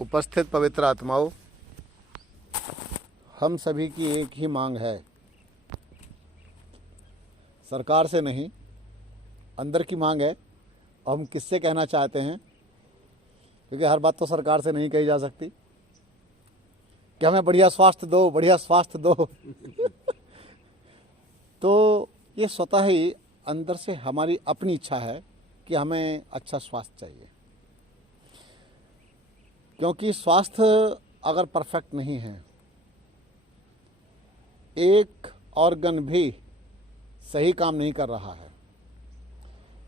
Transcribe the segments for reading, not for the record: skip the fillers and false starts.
उपस्थित पवित्र आत्माओं, हम सभी की एक ही मांग है, सरकार से नहीं, अंदर की मांग है। हम किससे कहना चाहते हैं, क्योंकि हर बात तो सरकार से नहीं कही जा सकती कि हमें बढ़िया स्वास्थ्य दो, बढ़िया स्वास्थ्य दो। तो ये स्वतः ही अंदर से हमारी अपनी इच्छा है कि हमें अच्छा स्वास्थ्य चाहिए, क्योंकि स्वास्थ्य अगर परफेक्ट नहीं है, एक ऑर्गन भी सही काम नहीं कर रहा है,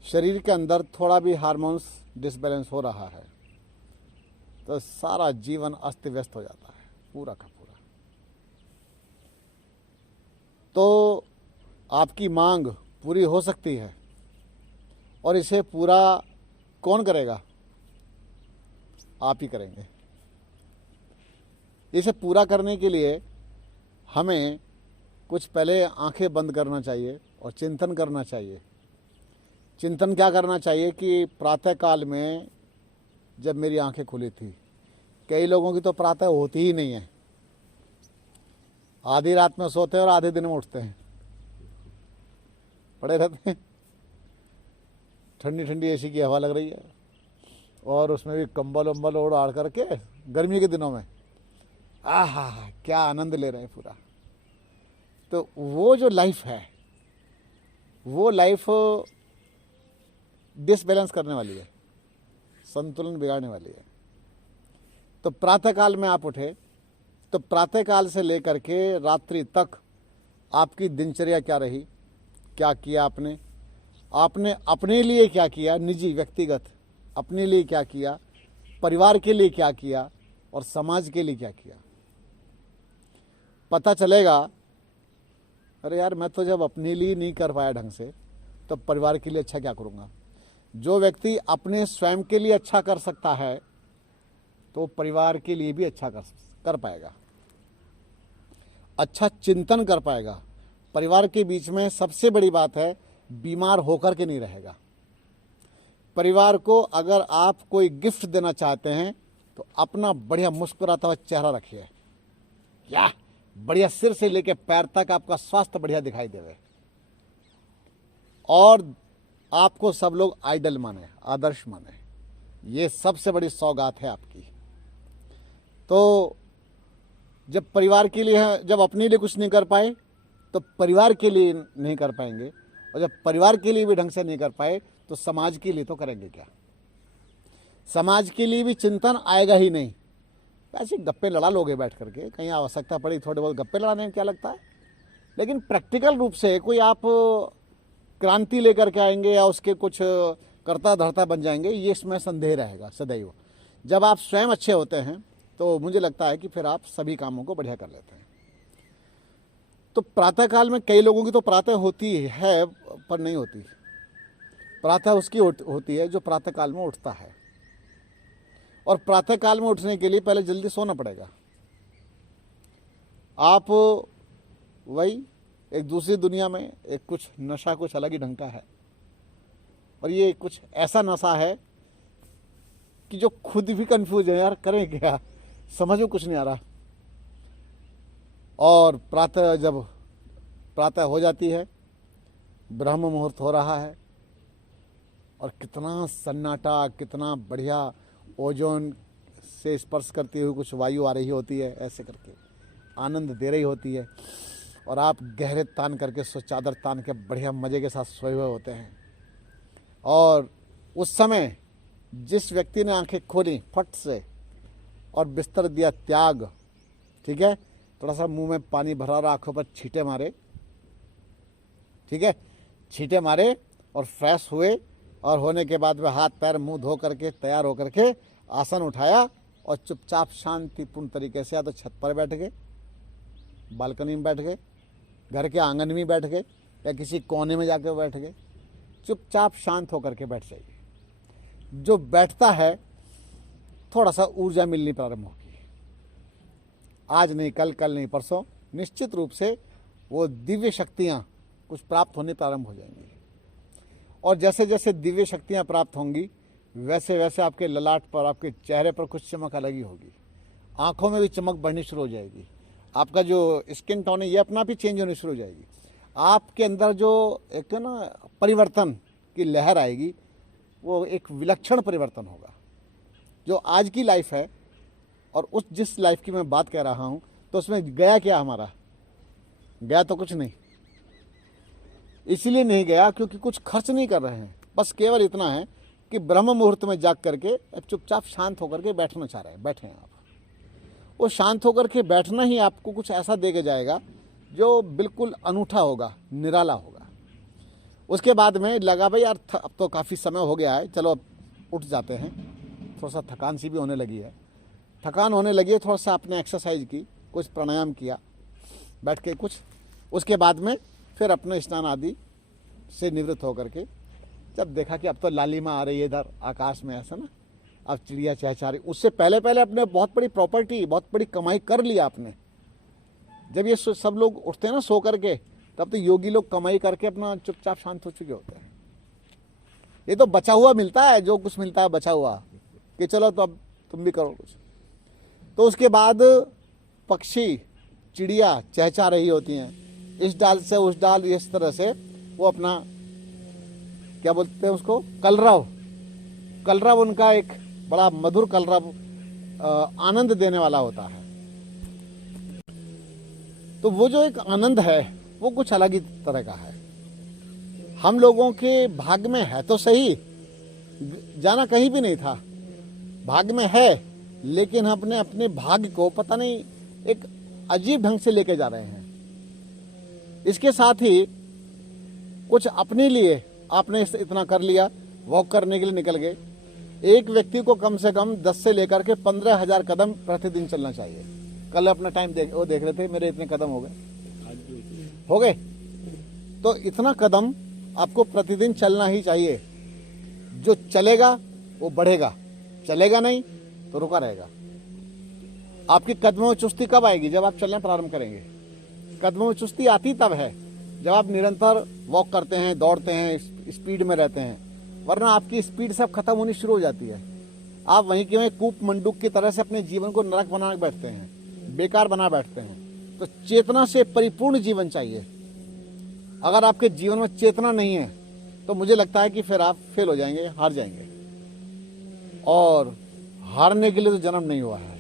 शरीर के अंदर थोड़ा भी हार्मोन्स डिसबैलेंस हो रहा है, तो सारा जीवन अस्त व्यस्त हो जाता है, पूरा का पूरा। तो आपकी मांग पूरी हो सकती है, और इसे पूरा कौन करेगा? आप ही करेंगे। इसे पूरा करने के लिए हमें कुछ पहले आंखें बंद करना चाहिए और चिंतन करना चाहिए। चिंतन क्या करना चाहिए कि प्रातःकाल में जब मेरी आंखें खुली थी, कई लोगों की तो प्रातः होती ही नहीं है, आधी रात में सोते हैं और आधे दिन में उठते हैं, पड़े रहते हैं। ठंडी ठंडी एसी की हवा लग रही है और उसमें भी कंबल वम्बल ओढ़ आड़ करके गर्मी के दिनों में आहा क्या आनंद ले रहे हैं पूरा। तो वो जो लाइफ है, वो लाइफ डिसबैलेंस करने वाली है, संतुलन बिगाड़ने वाली है। तो प्रातःकाल में आप उठे तो प्रातःकाल से लेकर के रात्रि तक आपकी दिनचर्या क्या रही, क्या किया आपने अपने लिए क्या किया, निजी व्यक्तिगत अपने लिए क्या किया, परिवार के लिए क्या किया और समाज के लिए क्या किया। पता चलेगा, अरे यार मैं तो जब अपने लिए नहीं कर पाया ढंग से, तो परिवार के लिए अच्छा क्या करूँगा। जो व्यक्ति अपने स्वयं के लिए अच्छा कर सकता है, तो परिवार के लिए भी अच्छा कर पाएगा, अच्छा चिंतन कर पाएगा। परिवार के बीच में सबसे बड़ी बात है, बीमार होकर के नहीं रहेगा। परिवार को अगर आप कोई गिफ्ट देना चाहते हैं तो अपना बढ़िया मुस्कुराता हुआ चेहरा रखिए, या बढ़िया सिर से लेकर पैर तक आपका स्वास्थ्य बढ़िया दिखाई देवे, और आपको सब लोग आइडल माने, आदर्श माने। ये सबसे बड़ी सौगात है आपकी। तो जब परिवार के लिए, जब अपने लिए कुछ नहीं कर पाए तो परिवार के लिए नहीं कर पाएंगे, और जब परिवार के लिए भी ढंग से नहीं कर पाए तो समाज के लिए तो करेंगे क्या। समाज के लिए भी चिंतन आएगा ही नहीं। ऐसे गप्पे लड़ा लोगे बैठ करके, कहीं आवश्यकता पड़ी थोड़े बहुत गप्पे लड़ाने में क्या लगता है, लेकिन प्रैक्टिकल रूप से कोई आप क्रांति लेकर के आएंगे या उसके कुछ करता धरता बन जाएंगे, ये इसमें संदेह रहेगा सदैव। जब आप स्वयं अच्छे होते हैं तो मुझे लगता है कि फिर आप सभी कामों को बढ़िया कर लेते हैं। तो प्रातःकाल में कई लोगों की तो प्रातः होती है पर नहीं होती। प्रातः उसकी होती है जो प्रातःकाल में उठता है, और प्रातःकाल में उठने के लिए पहले जल्दी सोना पड़ेगा। आप वही एक दूसरी दुनिया में एक कुछ नशा कुछ अलग ही ढंग का है, और ये कुछ ऐसा नशा है कि जो खुद भी कंफ्यूज है, यार करें क्या, समझ में कुछ नहीं आ रहा। और प्रातः जब प्रातः हो जाती है, ब्रह्म मुहूर्त हो रहा है, और कितना सन्नाटा, कितना बढ़िया ओजोन से स्पर्श करती हुई कुछ वायु आ रही होती है, ऐसे करके आनंद दे रही होती है, और आप गहरे तान करके सो चादर तान के बढ़िया मज़े के साथ सोए हुए होते हैं। और उस समय जिस व्यक्ति ने आंखें खोली फट से और बिस्तर दिया त्याग, ठीक है, थोड़ा सा मुंह में पानी भरा और आंखों पर छींटे मारे, ठीक है, छींटे मारे और फ्रेश हुए, और होने के बाद में हाथ पैर मुंह धो करके तैयार होकर के आसन उठाया और चुपचाप शांतिपूर्ण तरीके से या तो छत पर बैठ गए, बालकनी में बैठ गए, घर के आंगन में बैठ गए, या किसी कोने में जाकर बैठ गए। चुपचाप शांत होकर के बैठ जाइए। जो बैठता है थोड़ा सा ऊर्जा मिलनी प्रारंभ होगी, आज नहीं कल, कल नहीं परसों, निश्चित रूप से वो दिव्य शक्तियाँ कुछ प्राप्त होने प्रारंभ हो जाएंगी। और जैसे जैसे दिव्य शक्तियाँ प्राप्त होंगी, वैसे वैसे आपके ललाट पर, आपके चेहरे पर कुछ चमक अलग ही होगी, आंखों में भी चमक बढ़नी शुरू हो जाएगी, आपका जो स्किन टोन है ये अपना भी चेंज होनी शुरू हो जाएगी। आपके अंदर जो एक ना परिवर्तन की लहर आएगी, वो एक विलक्षण परिवर्तन होगा। जो आज की लाइफ है और उस जिस लाइफ की मैं बात कह रहा हूँ, तो उसमें गया क्या हमारा? गया तो कुछ नहीं। इसीलिए नहीं गया क्योंकि कुछ खर्च नहीं कर रहे हैं, बस केवल इतना है कि ब्रह्म मुहूर्त में जाग करके चुपचाप शांत होकर के बैठना चाह रहे हैं। बैठे हैं आप, वो शांत होकर के बैठना ही आपको कुछ ऐसा दे के जाएगा जो बिल्कुल अनूठा होगा, निराला होगा। उसके बाद में लगा भाई यार अब तो काफ़ी समय हो गया है, चलो अब उठ जाते हैं। थोड़ा सा थकान सी भी होने लगी है, थकान होने लगी है, थोड़ा सा आपने एक्सरसाइज की, कुछ प्राणायाम किया बैठ के कुछ। उसके बाद में फिर अपने स्नान आदि से निवृत्त होकर के जब देखा कि अब तो लालिमा आ रही है इधर आकाश में, ऐसा ना, अब चिड़िया चहचहा रही। उससे पहले पहले अपने बहुत बड़ी प्रॉपर्टी, बहुत बड़ी कमाई कर लिया आपने। जब ये सब लोग उठते हैं ना सो करके, तब तो योगी लोग कमाई करके अपना चुपचाप शांत हो चुके होते हैं। ये तो बचा हुआ मिलता है, जो कुछ मिलता है बचा हुआ, कि चलो तो अब तुम भी करो कुछ। तो उसके बाद पक्षी, चिड़िया चहचहा रही होती हैं, इस डाल से उस डाल, इस तरह से वो अपना क्या बोलते हैं उसको, कलरव, कलरव उनका एक बड़ा मधुर कलरव आनंद देने वाला होता है। तो वो जो एक आनंद है वो कुछ अलग ही तरह का है। हम लोगों के भाग्य में है तो सही, जाना कहीं भी नहीं था, भाग्य में है, लेकिन हमने अपने भाग्य को पता नहीं एक अजीब ढंग से लेके जा रहे हैं। इसके साथ ही कुछ अपने लिए आपने इतना कर लिया, वॉक करने के लिए निकल गए। एक व्यक्ति को कम से कम 10 से लेकर के 15,000 कदम प्रतिदिन चलना चाहिए। कल अपना टाइम देख रहे थे, मेरे इतने कदम हो गए। तो इतना कदम आपको प्रतिदिन चलना ही चाहिए। जो चलेगा वो बढ़ेगा, चलेगा नहीं तो रुका रहेगा। आपके कदमों में चुस्ती कब आएगी? जब आप चलना प्रारंभ करेंगे। कदमों में चुस्ती आती तब है जब आप निरंतर वॉक करते हैं, दौड़ते हैं, स्पीड में रहते हैं, वरना आपकी स्पीड सब खत्म होनी शुरू हो जाती है। आप वहीं के वहीं कूप मंडूक की तरह से अपने जीवन को नरक बना बैठते हैं, बेकार बना बैठते हैं। तो चेतना से परिपूर्ण जीवन चाहिए। अगर आपके जीवन में चेतना नहीं है तो मुझे लगता है कि फिर आप फेल हो जाएंगे, हार जाएंगे। और हारने के लिए तो जन्म नहीं हुआ है।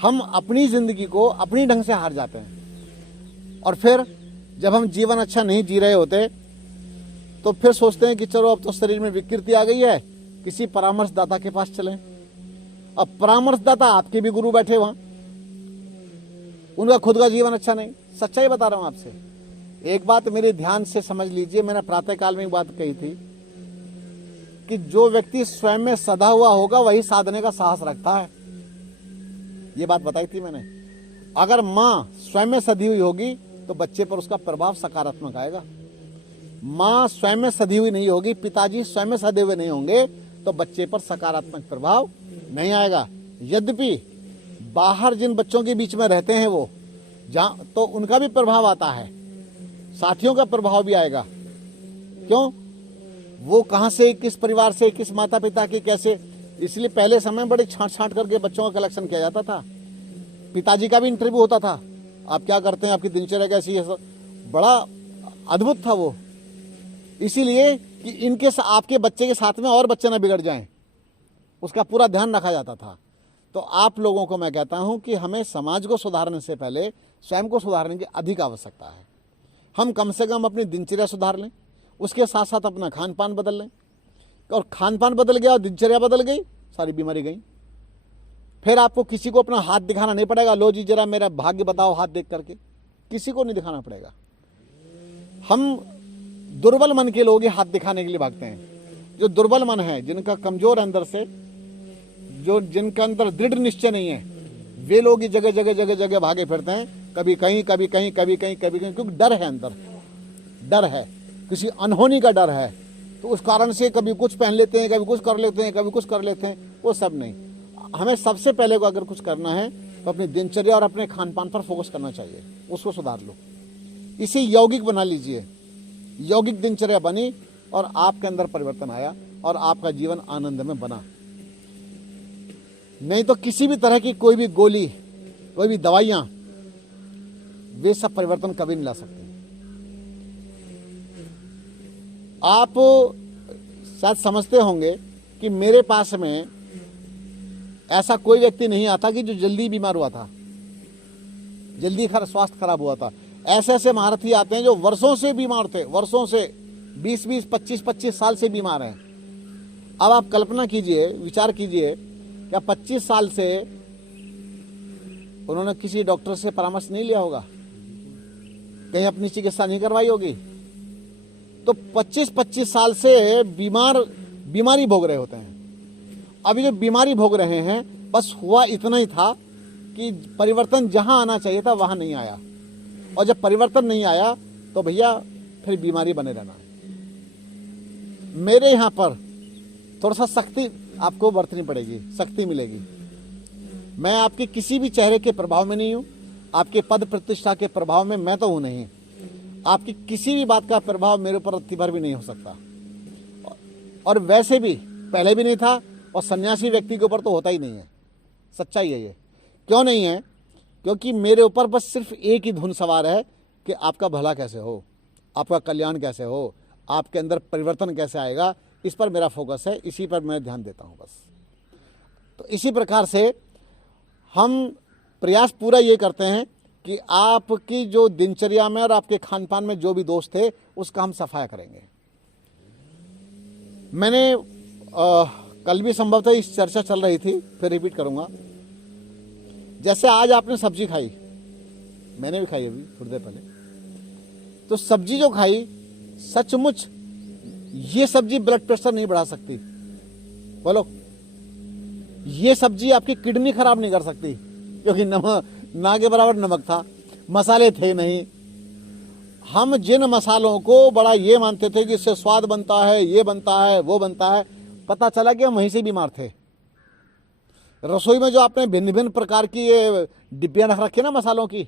हम अपनी जिंदगी को अपनी ढंग से हार जाते हैं, और फिर जब हम जीवन अच्छा नहीं जी रहे होते तो फिर सोचते हैं कि चलो अब तो शरीर में विकृति आ गई है, किसी परामर्शदाता के पास चलें। अब परामर्शदाता आपके भी गुरु बैठे वहां, उनका खुद का जीवन अच्छा नहीं। सच्चाई बता रहा हूं आपसे। एक बात मेरे ध्यान से समझ लीजिए, मैंने प्रातः काल में एक बात कही थी कि जो व्यक्ति स्वयं में सदा हुआ होगा वही साधने का साहस रखता है। ये बात बताई थी मैंने। अगर माँ स्वयं में सधी हुई होगी तो बच्चे पर उसका प्रभाव सकारात्मक आएगा। माँ स्वयं में सधी हुई नहीं होगी, पिताजी स्वयं में सधे हुए नहीं होंगे तो बच्चे पर सकारात्मक प्रभाव नहीं आएगा। यद्यपि बाहर जिन बच्चों के बीच में रहते हैं वो जहाँ, तो उनका भी प्रभाव आता है, साथियों का प्रभाव भी आएगा। क्यों? वो कहाँ से, किस परिवार से, किस माता पिता के कैसे। इसलिए पहले समय बड़े छांट छांट करके बच्चों का कलेक्शन किया जाता था। पिताजी का भी इंटरव्यू होता था, आप क्या करते हैं, आपकी दिनचर्या कैसी है, बड़ा अद्भुत था वो। इसीलिए कि इनके आपके बच्चे के साथ में और बच्चे ना बिगड़ जाएं, उसका पूरा ध्यान रखा जाता था। तो आप लोगों को मैं कहता हूं कि हमें समाज को सुधारने से पहले स्वयं को सुधारने की अधिक आवश्यकता है। हम कम से कम अपनी दिनचर्या सुधार लें, उसके साथ साथ अपना खान पान बदल लें। और खान पान बदल गया और दिनचर्या बदल गई, सारी बीमारी गई। फिर आपको किसी को अपना हाथ दिखाना नहीं पड़ेगा, लो जी जरा मेरा भाग्य बताओ हाथ देख करके, किसी को नहीं दिखाना पड़ेगा। हम दुर्बल मन के लोग हाथ दिखाने के लिए भागते हैं। जो दुर्बल मन है, जिनका कमजोर अंदर से, जो जिनका अंदर दृढ़ निश्चय नहीं है, वे लोग ही जगह जगह जगह जगह भागे फिरते हैं, कभी कहीं कभी कहीं कभी कहीं कभी कहीं, क्योंकि डर है अंदर, डर है, किसी अनहोनी का डर है। तो उस कारण से कभी कुछ पहन लेते हैं, कभी कुछ कर लेते हैं, कभी कुछ कर लेते हैं, वो सब नहीं। हमें सबसे पहले को अगर कुछ करना है तो अपनी दिनचर्या और अपने खान पान पर फोकस करना चाहिए, उसको सुधार लो, इसे यौगिक बना लीजिए। यौगिक दिनचर्या बनी और आपके अंदर परिवर्तन आया और आपका जीवन आनंद में बना। नहीं तो किसी भी तरह की कोई भी गोली, कोई भी दवाइयां, वे सब परिवर्तन कभी नहीं ला सकते। आप शायद समझते होंगे कि मेरे पास में ऐसा कोई व्यक्ति नहीं आता कि जो जल्दी बीमार हुआ था, जल्दी स्वास्थ्य खराब हुआ था। ऐसे ऐसे महारथी आते हैं जो वर्षों से बीमार थे, वर्षों से 20-20, 25-25 साल से बीमार हैं। अब आप कल्पना कीजिए, विचार कीजिए, क्या 25 साल से उन्होंने किसी डॉक्टर से परामर्श नहीं लिया होगा, कहीं अपनी चिकित्सा नहीं करवाई होगी? तो 25-25 साल से बीमारी भोग रहे होते हैं। अभी जो बीमारी भोग रहे हैं, बस हुआ इतना ही था कि परिवर्तन जहां आना चाहिए था वहां नहीं आया, और जब परिवर्तन नहीं आया तो भैया फिर बीमारी बने रहना। मेरे यहां पर थोड़ा सा सख्ती आपको बरतनी पड़ेगी, सख्ती मिलेगी। मैं आपके किसी भी चेहरे के प्रभाव में नहीं हूं, आपके पद प्रतिष्ठा के प्रभाव में मैं तो हूं नहीं। आपकी किसी भी बात का प्रभाव मेरे ऊपर रत्ती भर भी नहीं हो सकता, और वैसे भी पहले भी नहीं था, और सन्यासी व्यक्ति के ऊपर तो होता ही नहीं है। सच्चाई है ये। क्यों नहीं है? क्योंकि मेरे ऊपर बस सिर्फ एक ही धुन सवार है कि आपका भला कैसे हो, आपका कल्याण कैसे हो, आपके अंदर परिवर्तन कैसे आएगा। इस पर मेरा फोकस है, इसी पर मैं ध्यान देता हूं बस। तो इसी प्रकार से हम प्रयास पूरा ये करते हैं कि आपकी जो दिनचर्या में और आपके खान पान में जो भी दोष थे उसका हम सफाया करेंगे। मैंने कल भी संभवतः इस चर्चा चल रही थी, फिर रिपीट करूंगा। जैसे आज आपने सब्जी खाई, मैंने भी खाई अभी थोड़ी देर पहले, तो सब्जी जो खाई, सचमुच ये सब्जी ब्लड प्रेशर नहीं बढ़ा सकती। बोलो, ये सब्जी आपकी किडनी खराब नहीं कर सकती, क्योंकि नमक ना के बराबर नमक था, मसाले थे नहीं। हम जिन मसालों को बड़ा ये मानते थे कि इससे स्वाद बनता है, ये बनता है, वो बनता है, पता चला कि हम वहीं से बीमार थे। रसोई में जो आपने भिन्न भिन्न प्रकार की ये डिब्बियां रख रखी ना मसालों की,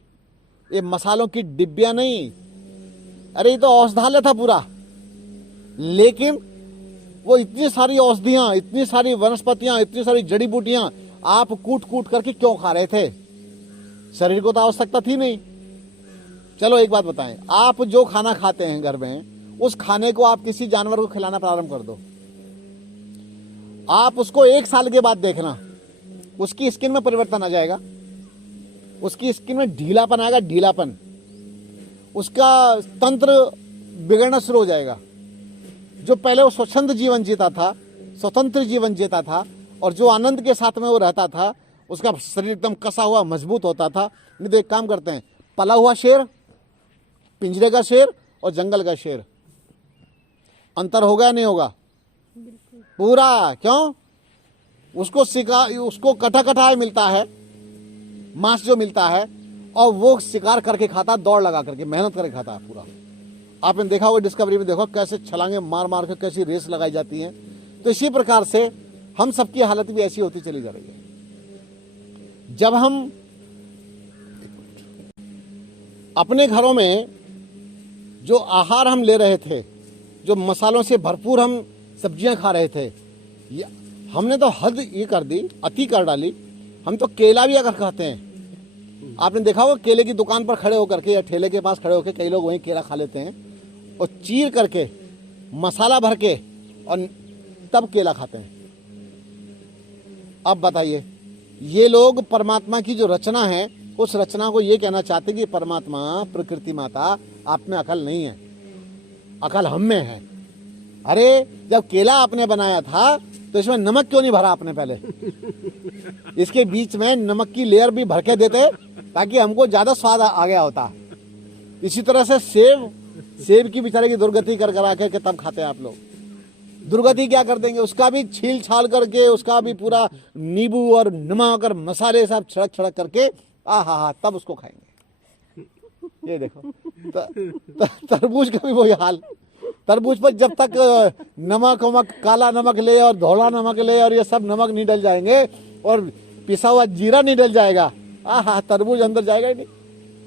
ये मसालों की डिब्बियां नहीं, अरे ये तो औषधालय था पूरा। लेकिन वो इतनी सारी औषधियां, इतनी सारी वनस्पतियां, इतनी सारी जड़ी बूटियां आप कूट कूट करके क्यों खा रहे थे? शरीर को तो आवश्यकता थी नहीं। चलो एक बात बताएं, आप जो खाना खाते हैं घर में, उस खाने को आप किसी जानवर को खिलाना प्रारंभ कर दो, आप उसको 1 साल के बाद देखना, उसकी स्किन में परिवर्तन आ जाएगा, उसकी स्किन में ढीलापन आएगा, ढीलापन, उसका तंत्र बिगड़ना शुरू हो जाएगा। जो पहले वो स्वच्छंद जीवन जीता था, स्वतंत्र जीवन जीता था, और जो आनंद के साथ में वो रहता था, उसका शरीर एकदम कसा हुआ मजबूत होता था। नहीं तो एक काम करते हैं, पला हुआ शेर, पिंजरे का शेर और जंगल का शेर, अंतर होगा या नहीं होगा? पूरा। क्यों? उसको कटा कटा मिलता है, मांस जो मिलता है, और वो शिकार करके खाता, दौड़ लगा करके, मेहनत करके खाता है पूरा। आपने देखा होगा डिस्कवरी में, देखो कैसे छलांगे मार मार के कैसी रेस लगाई जाती है। तो इसी प्रकार से हम सबकी हालत भी ऐसी होती चली जा रही है। जब हम अपने घरों में जो आहार हम ले रहे थे, जो मसालों से भरपूर हम सब्जियां खा रहे थे, हमने तो हद ये कर दी, अति कर डाली। हम तो केला भी अगर खाते हैं, आपने देखा होगा केले की दुकान पर खड़े होकर के या ठेले के पास खड़े होकर कई लोग वहीं केला खा लेते हैं, और चीर करके मसाला भर के और तब केला खाते हैं। अब बताइए, ये लोग परमात्मा की जो रचना है, उस रचना को ये कहना चाहते कि परमात्मा, प्रकृति माता, आप में अकल नहीं है, अकल हम में है। अरे जब केला आपने बनाया था तो इसमें नमक क्यों नहीं भरा आपने? पहले इसके बीच में नमक की लेयर भी भर के देते ताकि हमको ज्यादा स्वाद आ गया होता। इसी तरह से सेब की बेचारे की दुर्गति कर करा के तब खाते हैं आप लोग। दुर्गति क्या कर देंगे, उसका भी छील छाल करके, उसका भी पूरा नींबू और नमक और मसाले सब छिड़क छिड़क करके, हा, तब उसको खाएंगे। ये देखो, तरबूज का भी वही हाल। तरबूज पर जब तक नमक वमक, काला नमक ले और धोला नमक ले और ये सब नमक नहीं डल जाएंगे और पिसा हुआ जीरा नहीं डल जाएगा, तरबूज अंदर जाएगा ही नहीं।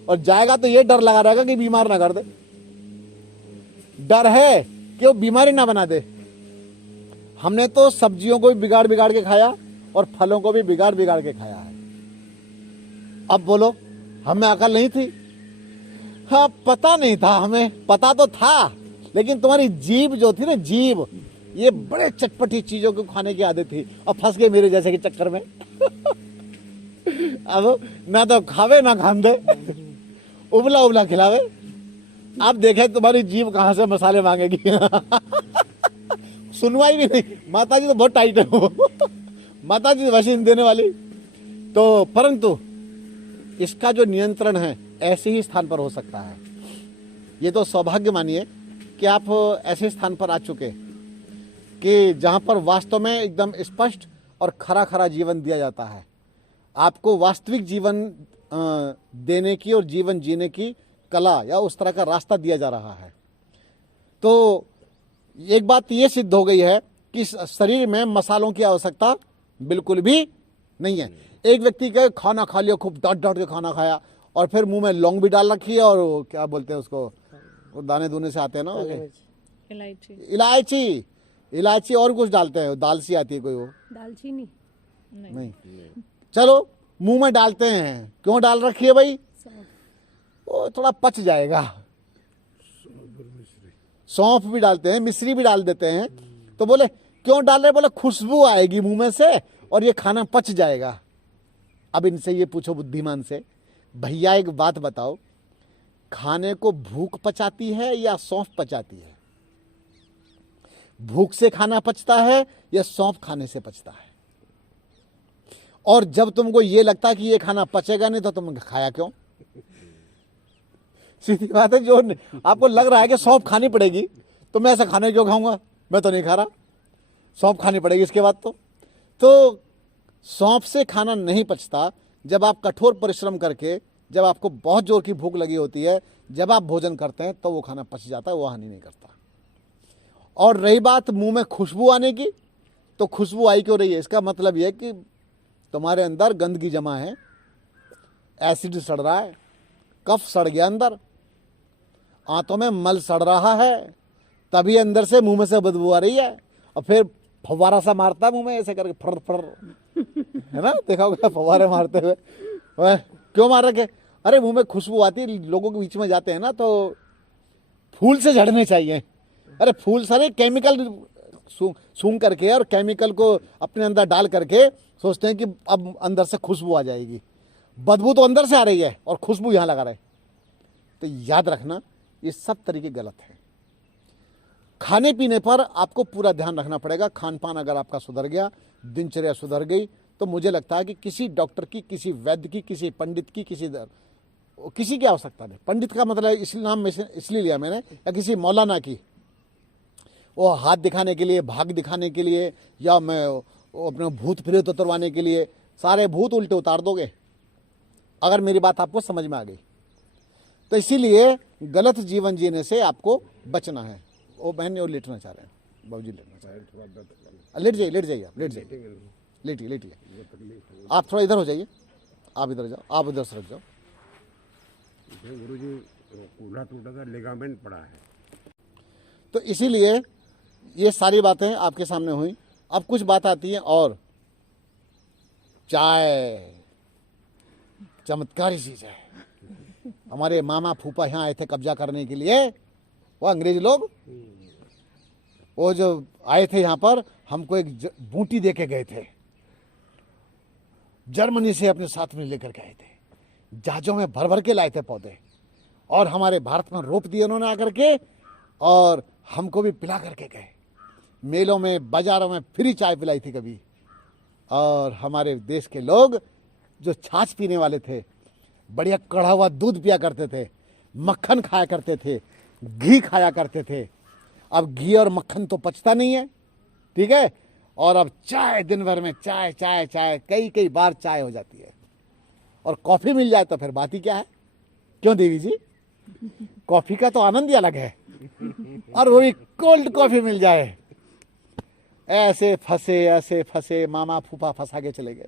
और जाएगा तो ये डर लगा रहेगा कि बीमार ना कर दे। डर है कि वो बीमारी ना बना दे। हमने तो सब्जियों को भी बिगाड़ बिगाड़ के खाया और फलों को भी बिगाड़ बिगाड़ के खाया है। अब बोलो, हमें अकल नहीं थी? हाँ, पता नहीं था, हमें पता तो था, लेकिन तुम्हारी जीभ जो थी ना, जीभ, ये बड़े चटपटी चीजों को खाने की आदत थी और फंस गए मेरे जैसे के चक्कर में। अब ना तो खावे ना खान दे, उबला उबला खिलावे। अब देखे तुम्हारी जीभ कहां से मसाले मांगेगी। सुनवाई भी नहीं, माता जी तो बहुत टाइट है वो। माता जी वशीन देने वाली। तो परंतु इसका जो नियंत्रण है ऐसे ही स्थान पर हो सकता है। ये तो सौभाग्य मानिए कि आप ऐसे स्थान पर आ चुके कि जहां पर वास्तव में एकदम स्पष्ट और खरा खरा जीवन दिया जाता है। आपको वास्तविक जीवन देने की और जीवन जीने की कला या उस तरह का रास्ता दिया जा रहा है। तो एक बात ये सिद्ध हो गई है कि शरीर में मसालों की आवश्यकता बिल्कुल भी नहीं है। एक व्यक्ति का खाना खा लिया, खूब डांट डांट के खाना खाया और फिर मुंह में लौंग भी डाल रखी है और क्या बोलते हैं उसको, वो दाने दूने से आते हैं ना, इलायची। इलायची, इलायची और कुछ डालते हैं, दाल सी आती है कोई, वो दालचीनी नहीं। चलो मुंह में डालते हैं, क्यों डाल रखी है भाई? वो थोड़ा पच जाएगा। सौंफ भी डालते हैं, मिश्री भी डाल देते हैं। तो बोले क्यों डाल रहे? बोले खुशबू आएगी मुंह में से और ये खाना पच जाएगा। अब इनसे ये पूछो बुद्धिमान से, भैया एक बात बताओ, खाने को भूख पचाती है या सौंफ पचाती है? भूख से खाना पचता है या सौंफ खाने से पचता है? और जब तुमको ये लगता है कि ये खाना पचेगा नहीं तो तुम खाया क्यों? सीधी बात है, जो आपको लग रहा है कि सौंफ खानी पड़ेगी तो मैं ऐसा खाने क्यों खाऊंगा, मैं तो नहीं खा रहा, सौंफ खानी पड़ेगी इसके बाद। तो सौंफ से खाना नहीं पचता। जब आप कठोर परिश्रम करके, जब आपको बहुत जोर की भूख लगी होती है, जब आप भोजन करते हैं तो वो खाना पच जाता है, वो हानि नहीं करता। और रही बात मुंह में खुशबू आने की, तो खुशबू आई क्यों रही है? इसका मतलब यह है कि तुम्हारे अंदर गंदगी जमा है, एसिड सड़ रहा है, कफ सड़ गया अंदर, आंतों में मल सड़ रहा है, तभी अंदर से मुंह में से बदबू आ रही है। और फिर फव्वारा सा मारता है मुंह में ऐसे करके, फर फर, है ना, देखा होगा फव्वारे मारते हुए। क्यों मार रखे? अरे मुंह में खुशबू आती है, लोगों के बीच में जाते हैं ना तो फूल से झड़ने चाहिए। अरे फूल सारे केमिकल सूंघ करके और केमिकल को अपने अंदर डाल करके सोचते हैं कि अब अंदर से खुशबू आ जाएगी। बदबू तो अंदर से आ रही है और खुशबू यहाँ लगा रहे। तो याद रखना, ये सब तरीके गलत है। खाने पीने पर आपको पूरा ध्यान रखना पड़ेगा। खान पान अगर आपका सुधर गया, दिनचर्या सुधर गई, तो मुझे लगता है कि किसी डॉक्टर की, किसी वैद्य की, किसी पंडित की, किसी की आवश्यकता नहीं। पंडित का मतलब इस नाम में इसलिए लिया मैंने, या किसी मौलाना की, वो हाथ दिखाने के लिए, भाग दिखाने के लिए, या मैं अपने भूत प्रेत उतरवाने के लिए, सारे भूत उल्टे उतार दोगे अगर मेरी बात आपको समझ में आ गई। तो इसीलिए गलत जीवन जीने से आपको बचना है। वो बहन ने वो लेटना चाह रहे हैं, बाबूजी लेटना चाह रहे हैं। लेट जाइए, लेट जाइए, आप लेट जाइए, लेटिए लेटिए। आप थोड़ा इधर हो जाइए, आप इधर जाओ, आप उधर सरक जाओ। गुरुजी कूल्हा टूटा का लिगामेंट पड़ा है। तो इसीलिए ये सारी बातें आपके सामने हुई। अब कुछ बात आती है और चाय चमत्कारी चीज है। हमारे मामा फूफा यहाँ आए थे कब्जा करने के लिए, वो अंग्रेज लोग, वो जो आए थे यहाँ पर, हमको एक बूटी दे के गए थे। जर्मनी से अपने साथ में लेकर के आए थे, जहाजों में भर भर के लाए थे पौधे, और हमारे भारत में रोप दिए उन्होंने आकर के, और हमको भी पिला करके गए। मेलों में, बाजारों में फ्री चाय पिलाई थी कभी। और हमारे देश के लोग जो छाछ पीने वाले थे, बढ़िया कड़ा हुआ दूध पिया करते थे, मक्खन खाया करते थे, घी खाया करते थे। अब घी और मक्खन तो पचता नहीं है, ठीक है, और अब चाय, दिन भर में चाय चाय चाय, कई कई बार चाय हो जाती है। और कॉफी मिल जाए तो फिर बात ही क्या है, क्यों देवी जी? कॉफी का तो आनंद ही अलग है, और वो भी कोल्ड कॉफी मिल जाए। ऐसे फंसे मामा फूफा फंसा के चले गए।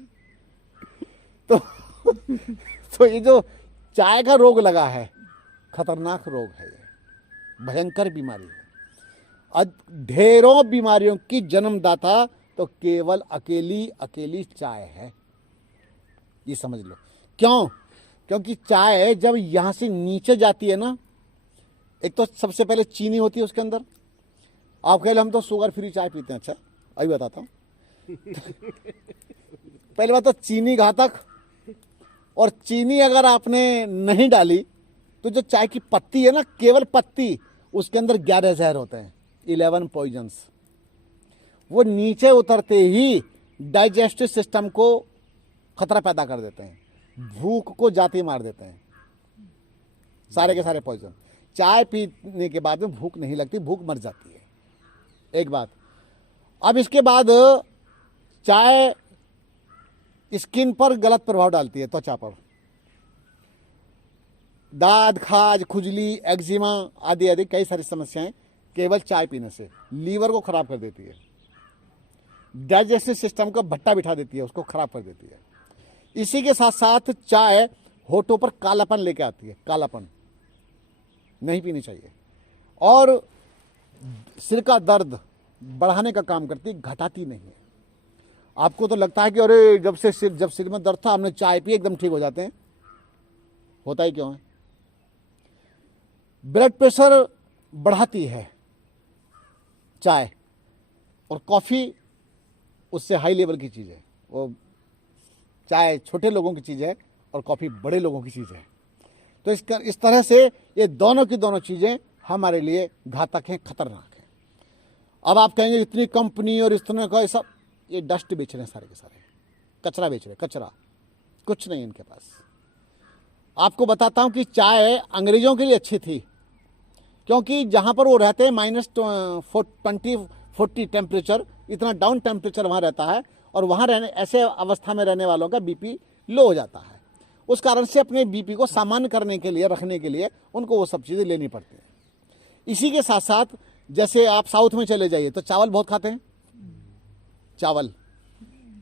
तो ये जो चाय का रोग लगा है, खतरनाक रोग है, ये भयंकर बीमारी है। ढेरों बीमारियों की जन्मदाता तो केवल अकेली अकेली चाय है, ये समझ लो। क्यों? क्योंकि चाय जब यहां से नीचे जाती है ना, एक तो सबसे पहले चीनी होती है उसके अंदर। आप कह लो हम तो शुगर फ्री चाय पीते हैं। अच्छा, अभी बताता हूं। पहली बात तो चीनी घातक, और चीनी अगर आपने नहीं डाली तो जो चाय की पत्ती है ना, केवल पत्ती, उसके अंदर 11 जहर होते हैं, 11 पॉइजन्स। वो नीचे उतरते ही डाइजेस्टिव सिस्टम को खतरा पैदा कर देते हैं, भूख को जाते मार देते हैं, सारे के सारे पॉइजन। चाय पीने के बाद में भूख नहीं लगती, भूख मर जाती है, एक बात। अब इसके बाद चाय स्किन पर गलत प्रभाव डालती है, त्वचा पर। दाद, खाज, खुजली, एक्जिमा आदि आदि कई सारी समस्याएं केवल चाय पीने से लीवर को खराब कर देती है, डाइजेस्टिव सिस्टम का भट्टा बिठा देती है, उसको खराब कर देती है। इसी के साथ साथ चाय होठों पर कालापन लेके आती है, कालापन नहीं पीनी चाहिए। और सिर का दर्द बढ़ाने का काम करती है, घटाती नहीं है। आपको तो लगता है कि अरे जब सिर में दर्द था हमने चाय पी एकदम ठीक हो जाते हैं, होता ही क्यों है? ब्लड प्रेशर बढ़ाती है चाय, और कॉफी उससे हाई लेवल की चीज है। वो चाय छोटे लोगों की चीज है और कॉफी बड़े लोगों की चीज है। तो इस तरह से ये दोनों की दोनों चीजें हमारे लिए घातक हैं, खतरनाक हैं। अब आप कहेंगे इतनी कंपनी और इस तरह का सब, ये डस्ट बेच रहे हैं, सारे के सारे कचरा बेच रहे हैं, कचरा, कुछ नहीं इनके पास। आपको बताता हूं कि चाय अंग्रेजों के लिए अच्छी थी, क्योंकि जहां पर वो रहते हैं -20-40 टेम्परेचर, इतना डाउन टेम्परेचर वहां रहता है, और वहां रहने ऐसे अवस्था में रहने वालों का बीपी लो हो जाता है। उस कारण से अपने बीपी को सामान्य करने के लिए, रखने के लिए उनको वो सब चीज़ें लेनी पड़ती हैं। इसी के साथ साथ जैसे आप साउथ में चले जाइए तो चावल बहुत खाते हैं, चावल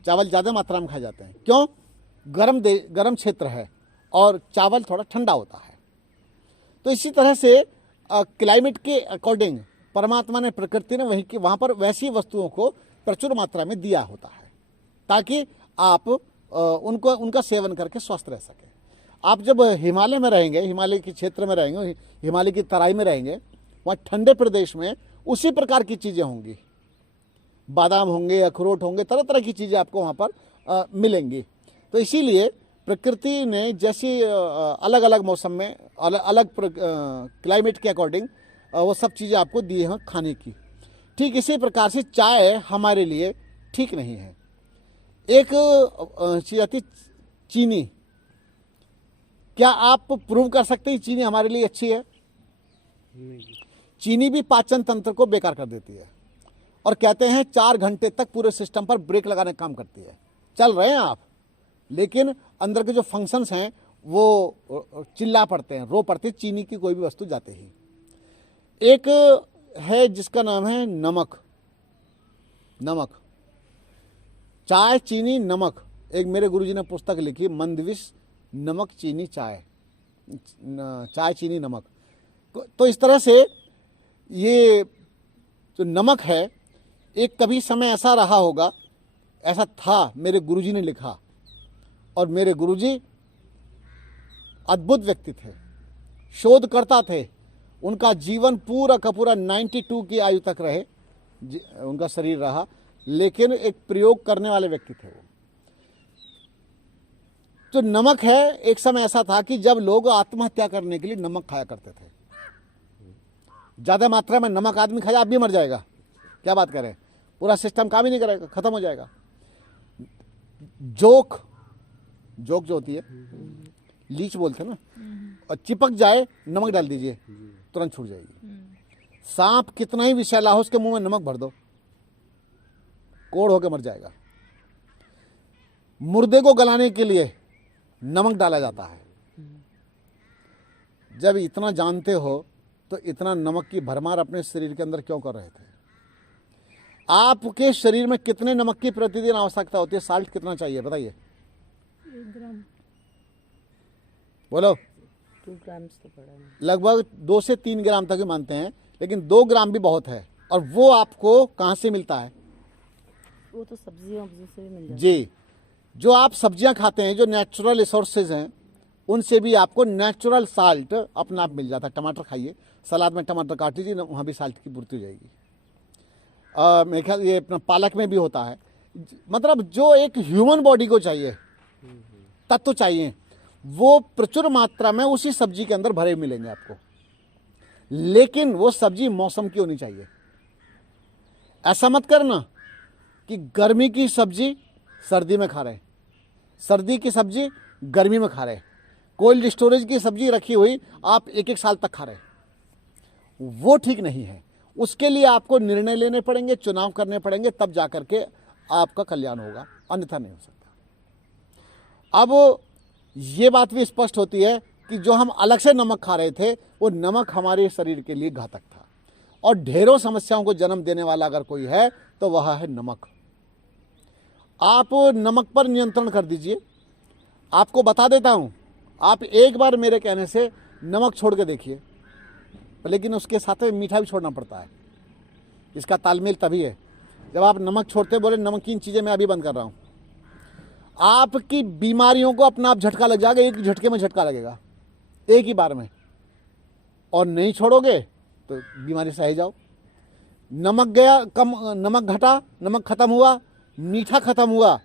ज़्यादा मात्रा में खाए जाते हैं। क्यों? गर्म क्षेत्र है और चावल थोड़ा ठंडा होता है। तो इसी तरह से क्लाइमेट के अकॉर्डिंग परमात्मा ने, प्रकृति ने वहाँ पर वैसी वस्तुओं को प्रचुर मात्रा में दिया होता है, ताकि आप उनका सेवन करके स्वस्थ रह सकें। आप जब हिमालय में रहेंगे, हिमालय के क्षेत्र में रहेंगे, हिमालय की तराई में रहेंगे, वहाँ ठंडे प्रदेश में उसी प्रकार की चीज़ें होंगी, बादाम होंगे, अखरोट होंगे, तरह तरह की चीज़ें आपको वहाँ पर मिलेंगी। तो इसीलिए प्रकृति ने जैसी अलग अलग मौसम में अलग अलग क्लाइमेट के अकॉर्डिंग वो सब चीज़ें आपको दी हैं खाने की। ठीक इसी प्रकार से चाय हमारे लिए ठीक नहीं है। एक चीज़ आती चीनी। क्या आप प्रूव कर सकते हैं चीनी हमारे लिए अच्छी है? चीनी भी पाचन तंत्र को बेकार कर देती है, और कहते हैं 4 घंटे तक पूरे सिस्टम पर ब्रेक लगाने का काम करती है। चल रहे हैं आप, लेकिन अंदर के जो फंक्शंस हैं वो चिल्ला पड़ते हैं, रो पड़ते हैं चीनी की कोई भी वस्तु जाते ही। एक है जिसका नाम है नमक। चाय, चीनी, नमक। एक मेरे गुरुजी ने पुस्तक लिखी, मंदविश नमक चीनी चाय, चीनी नमक। तो इस तरह से ये जो नमक है, एक कभी समय ऐसा रहा होगा, ऐसा था, मेरे गुरुजी ने लिखा, और मेरे गुरुजी अद्भुत व्यक्ति थे, शोधकर्ता थे। उनका जीवन पूरा का पूरा 92 की आयु तक रहे, उनका शरीर रहा, लेकिन एक प्रयोग करने वाले व्यक्ति थे वो। तो नमक है, एक समय ऐसा था कि जब लोग आत्महत्या करने के लिए नमक खाया करते थे। ज्यादा मात्रा में नमक आदमी खाया, आप भी मर जाएगा, क्या बात करें, पूरा सिस्टम काम ही नहीं करेगा, खत्म हो जाएगा। जोक जो होती है, लीच बोलते हैं ना, और चिपक जाए, नमक डाल दीजिए, तुरंत छूट जाएगी। सांप कितना ही विषैला हो, उसके मुंह में नमक भर दो, कोड़ होकर मर जाएगा। मुर्दे को गलाने के लिए नमक डाला जाता है। जब इतना जानते हो तो इतना नमक की भरमार अपने शरीर के अंदर क्यों कर रहे थे? आपके शरीर में कितने नमक की प्रतिदिन आवश्यकता होती है? साल्ट कितना चाहिए बताइए? 1 ग्राम। बोलो। 2 ग्राम तो पड़ा है। लगभग 2 से 3 ग्राम तक ही मानते हैं, लेकिन 2 ग्राम भी बहुत है। और वो आपको कहाँ से मिलता है? वो तो सब्जियों से भी मिल जाता है। जी, जो आप सब्जियां खाते हैं, जो नेचुरल रिसोर्सेज हैं, उनसे भी आपको नेचुरल साल्ट अपने आप मिल जाता है। टमाटर खाइए, सलाद में टमाटर काट लीजिए ना, वहाँ भी साल्ट की पूर्ति हो जाएगी। मेरे ख्याल ये अपना पालक में भी होता है। मतलब जो एक ह्यूमन बॉडी को चाहिए, तत्व चाहिए, वो प्रचुर मात्रा में उसी सब्जी के अंदर भरे मिलेंगे आपको। लेकिन वो सब्जी मौसम की होनी चाहिए। ऐसा मत करना कि गर्मी की सब्जी सर्दी में खा रहे, सर्दी की सब्जी गर्मी में खा रहे, कोल्ड स्टोरेज की सब्जी रखी हुई आप एक एक साल तक खा रहे, वो ठीक नहीं है। उसके लिए आपको निर्णय लेने पड़ेंगे, चुनाव करने पड़ेंगे, तब जाकर के आपका कल्याण होगा, अन्यथा नहीं हो सकता। अब ये बात भी स्पष्ट होती है कि जो हम अलग से नमक खा रहे थे, वो नमक हमारे शरीर के लिए घातक था, और ढेरों समस्याओं को जन्म देने वाला अगर कोई है तो वह है नमक। आप नमक पर नियंत्रण कर दीजिए। आपको बता देता हूं, आप एक बार मेरे कहने से नमक छोड़ के देखिए, लेकिन उसके साथ में मीठा भी छोड़ना पड़ता है। इसका तालमेल तभी है जब आप नमक छोड़ते, बोले नमकीन चीज़ें मैं अभी बंद कर रहा हूं, आपकी बीमारियों को अपना आप झटका लग जाएगा। एक झटके में झटका लगेगा, एक ही बार में। और नहीं छोड़ोगे तो बीमारी सह जाओ। नमक गया कम, नमक घटा, नमक खत्म हुआ, मीठा खत्म हुआ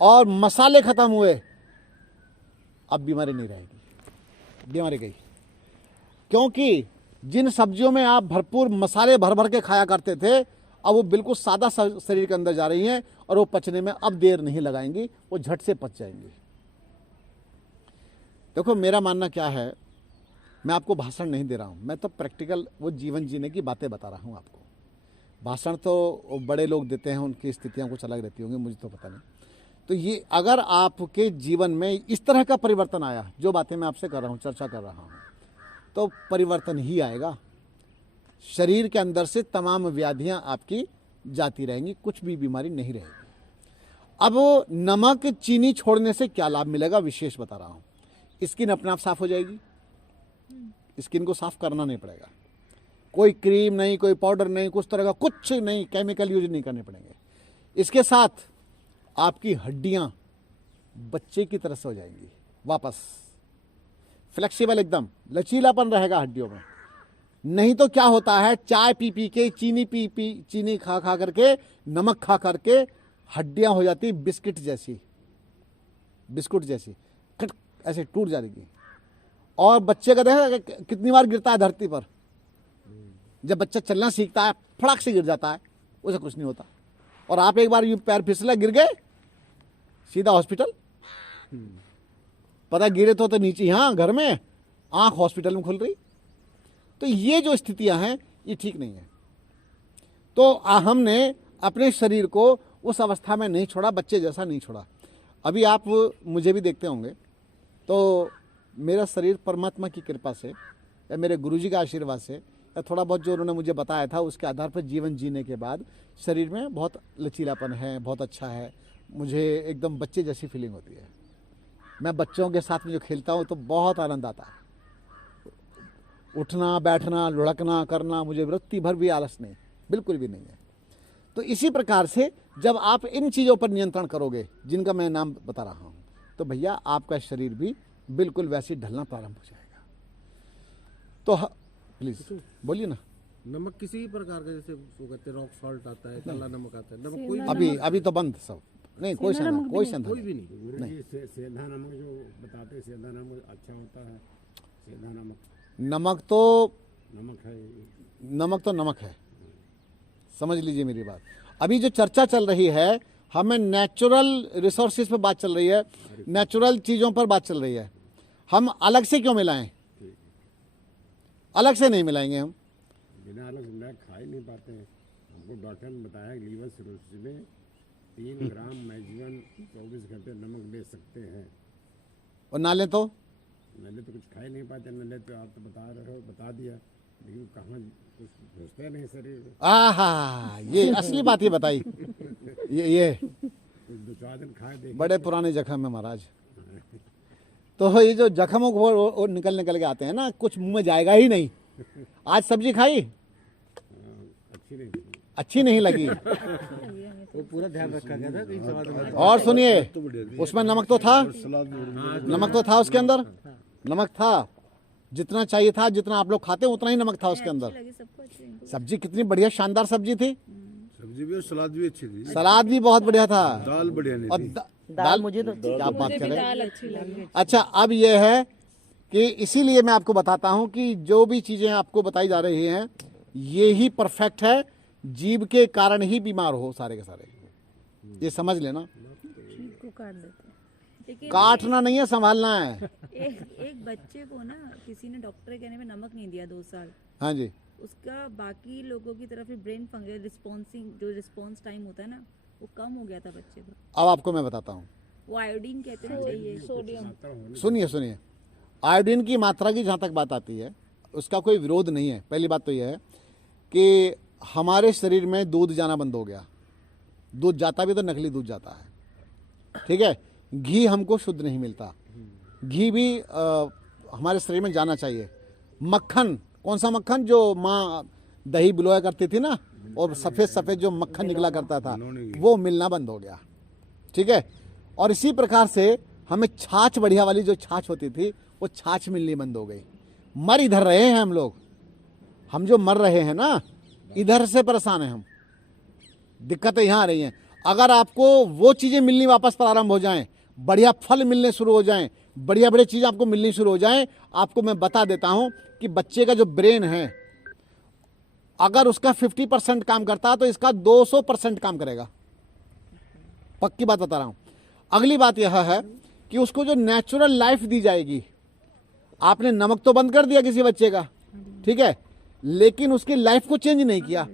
और मसाले खत्म हुए, अब बीमारी नहीं रहेगी, बीमारी गई। क्योंकि जिन सब्जियों में आप भरपूर मसाले भर भर के खाया करते थे, अब वो बिल्कुल सादा शरीर के अंदर जा रही हैं, और वो पचने में अब देर नहीं लगाएंगी, वो झट से पच जाएंगी। देखो मेरा मानना क्या है, मैं आपको भाषण नहीं दे रहा हूं, मैं तो प्रैक्टिकल वो जीवन जीने की बातें बता रहा हूं आपको। भाषण तो बड़े लोग देते हैं, उनकी स्थितियां कुछ अलग रहती होंगी, मुझे तो पता नहीं। तो ये अगर आपके जीवन में इस तरह का परिवर्तन आया, जो बातें मैं आपसे कर रहा हूं, चर्चा कर रहा हूं, तो परिवर्तन ही आएगा। शरीर के अंदर से तमाम व्याधियां आपकी जाती रहेंगी, कुछ भी बीमारी नहीं रहेगी। अब नमक चीनी छोड़ने से क्या लाभ मिलेगा, विशेष बता रहा हूं। स्किन अपने आप साफ हो जाएगी, स्किन को साफ करना नहीं पड़ेगा, कोई क्रीम नहीं, कोई पाउडर नहीं, कुछ तरह का कुछ नहीं, केमिकल यूज नहीं करने पड़ेंगे। इसके साथ आपकी हड्डियां बच्चे की तरह से हो जाएंगी, वापस फ्लेक्सिबल, एकदम लचीलापन रहेगा हड्डियों में। नहीं तो क्या होता है, चाय पी पी के, चीनी खा खा करके, नमक खा करके हड्डियां हो जाती बिस्किट जैसी, बिस्कुट जैसी, कट ऐसे टूट जाएगी। और बच्चे का देखा कितनी बार गिरता है धरती पर, जब बच्चा चलना सीखता है फड़क से गिर जाता है, उसे कुछ नहीं होता। और आप एक बार यूं पैर फिसला, गिर गए, सीधा हॉस्पिटल। पता गिरे तो नीचे, हाँ घर में, आंख हॉस्पिटल में खुल रही। तो ये जो स्थितियां हैं ये ठीक नहीं है। तो हमने अपने शरीर को उस अवस्था में नहीं छोड़ा, बच्चे जैसा नहीं छोड़ा। अभी आप मुझे भी देखते होंगे, तो मेरा शरीर परमात्मा की कृपा से या मेरे गुरुजी का आशीर्वाद से या थोड़ा बहुत जो उन्होंने मुझे बताया था, उसके आधार पर जीवन जीने के बाद शरीर में बहुत लचीलापन है, बहुत अच्छा है। मुझे एकदम बच्चे जैसी फीलिंग होती है। मैं बच्चों के साथ में जो खेलता हूँ तो बहुत आनंद आता है। उठना, बैठना, लुढ़कना करना, मुझे वृत्ति भर भी आलस नहीं, बिल्कुल भी नहीं है। तो इसी प्रकार से जब आप इन चीज़ों पर नियंत्रण करोगे, जिनका मैं नाम बता रहा हूँ, तो भैया आपका शरीर भी बिल्कुल वैसे ढलना प्रारंभ हो जाएगा। तो प्लीज बोलिए ना। नमक किसी भी प्रकार का, जैसे वो कहते हैं रॉक सॉल्ट आता है, काला नमक आता है, नमक कोई अभी तो बंद सब नहीं, कोई संदेह, कोई संदेह कोई भी नहीं। गुरुजी सेंधा नमक जो बताते हैं, सेंधा नमक अच्छा होता है। सेंधा नमक नमक तो नमक है, समझ लीजिए मेरी बात। अभी जो चर्चा चल रही है, हमें नेचुरल रिसोर्सेज पर बात चल रही है, नेचुरल चीज़ों पर बात चल रही है। हम अलग से क्यों मिलाएं? अलग से नहीं मिलाएंगे हम। बिना अलग मिलाए खा ही नहीं पाते हैं। हमको डॉक्टर ने बताया लीवर सिरोसिस में 3 ग्राम मैक्सिमम 24 घंटे नमक ले सकते हैं। और ना लें तो नले तो कुछ खा ही नहीं पाते, नले तो आप तो बता रहे हो, बता दिया, लेकिन कहाँ कुछ घुसते नहीं शरीर में। आहा, ये असली बात ये बताई। ये कुछ 2-4 दिन खाए देखे, बड़े पुराने जख्म है महाराज। तो ये जो जख्मों को वो निकल के आते हैं ना, कुछ मुंह में जाएगा ही नहीं। आज सब्जी खाई, अच्छी नहीं थी। अच्छी नहीं लगी। वो पूरा ध्यान रखा गया था कहीं स्वाद में। और सुनिए, उसमें नमक तो था, नमक तो था उसके अंदर, नमक था, जितना चाहिए था, जितना आप लोग खाते हैं उतना ही नमक था उसके अंदर। लगी सबको अच्छी इनको। सब्जी कितनी बढ़िया शानदार सब्जी थी, सब्जी भी और सलाद भी अच्छी थी, सलाद भी बहुत बढ़िया था, दाल बढ़िया नहीं और थी। दाल मुझे तो क्या बात मुझे भी करें। दाल अच्छी लगी। अच्छा, अब ये है कि इसीलिए मैं आपको बताता हूं कि जो भी चीजें आपको बताई जा रही हैं ये ही परफेक्ट है, जीव के कारण ही बीमार हो सारे के सारे, ये समझ लेना। जीभ को काट देते हैं। लेकिन काटना नहीं है, संभालना है। एक बच्चे को ना किसी ने डॉक्टर के कहने में नमक नहीं दिया 2 साल, हाँ जी, उसका बाकी लोगों की तरफ ब्रेन फंगस रिस्पॉन्सिंग जो रिस्पॉन्स टाइम होता है ना वो कम हो गया था बच्चे का। अब आपको मैं बताता हूँ, वो आयोडीन कहते हैं चाहिए। सोडियम सुनिए सुनिए, आयोडीन की मात्रा की जहाँ तक बात आती है उसका कोई विरोध नहीं है। पहली बात तो यह है कि हमारे शरीर में दूध जाना बंद हो गया, दूध जाता भी तो नकली दूध जाता है, ठीक है। घी हमको शुद्ध नहीं मिलता, घी भी हमारे शरीर में जाना चाहिए। मक्खन, कौन सा मक्खन, जो माँ दही बिलोया करती थी ना, और सफ़ेद सफ़ेद जो मक्खन निकला करता था वो मिलना बंद हो गया, ठीक है। और इसी प्रकार से हमें छाछ, बढ़िया वाली जो छाछ होती थी वो छाछ मिलनी बंद हो गई। मर इधर रहे हैं हम लोग, हम जो मर रहे हैं ना इधर से परेशान हैं हम, दिक्कतें यहाँ आ रही हैं। अगर आपको वो चीज़ें मिलनी वापस प्रारंभ हो जाएं, बढ़िया फल मिलने शुरू हो जाएं, बढ़िया बढ़िया चीज़ें आपको मिलनी शुरू हो जाएं, आपको मैं बता देता हूं कि बच्चे का जो ब्रेन है अगर उसका 50% काम करता है तो इसका 200% काम करेगा, पक्की बात बता रहा हूं। अगली बात यह है कि उसको जो नेचुरल लाइफ दी जाएगी, आपने नमक तो बंद कर दिया किसी बच्चे का, ठीक है, लेकिन उसकी लाइफ को चेंज नहीं किया।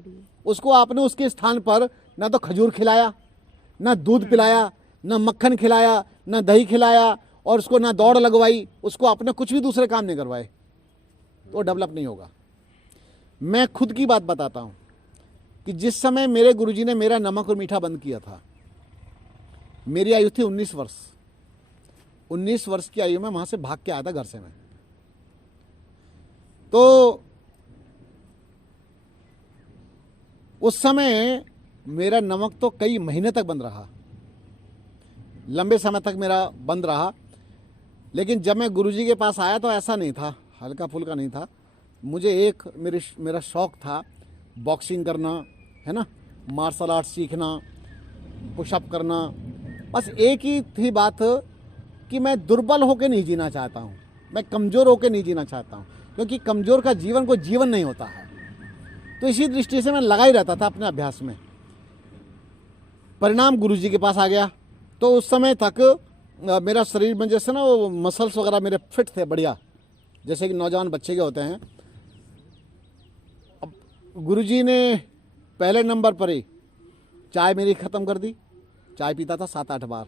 उसको आपने उसके स्थान पर ना तो खजूर खिलाया, ना दूध पिलाया, ना मक्खन खिलाया, ना दही खिलाया, और उसको ना दौड़ लगवाई, उसको आपने कुछ भी दूसरे काम नहीं करवाए, तो डेवलप नहीं होगा। मैं खुद की बात बताता हूं कि जिस समय मेरे गुरुजी ने मेरा नमक और मीठा बंद किया था, मेरी आयु थी 19 वर्ष। 19 वर्ष की आयु में वहां से भाग के आया था घर से मैं। तो उस समय मेरा नमक तो कई महीने तक बंद रहा, लंबे समय तक मेरा बंद रहा। लेकिन जब मैं गुरुजी के पास आया तो ऐसा नहीं था, हल्का फुल्का नहीं था। मुझे एक मेरा शौक़ था बॉक्सिंग करना, है ना, मार्शल आर्ट सीखना, पुशअप करना। बस एक ही थी बात कि मैं दुर्बल होकर नहीं जीना चाहता हूँ, मैं कमज़ोर होकर नहीं जीना चाहता हूँ, क्योंकि कमज़ोर का जीवन कोई जीवन नहीं होता है। तो इसी दृष्टि से मैं लगा ही रहता था अपने अभ्यास में। परिणाम गुरुजी के पास आ गया तो उस समय तक मेरा शरीर में जैसे ना वो मसल्स वगैरह मेरे फिट थे बढ़िया, जैसे कि नौजवान बच्चे के होते हैं। अब गुरुजी ने पहले नंबर पर ही चाय मेरी ख़त्म कर दी। चाय पीता था 7-8 बार,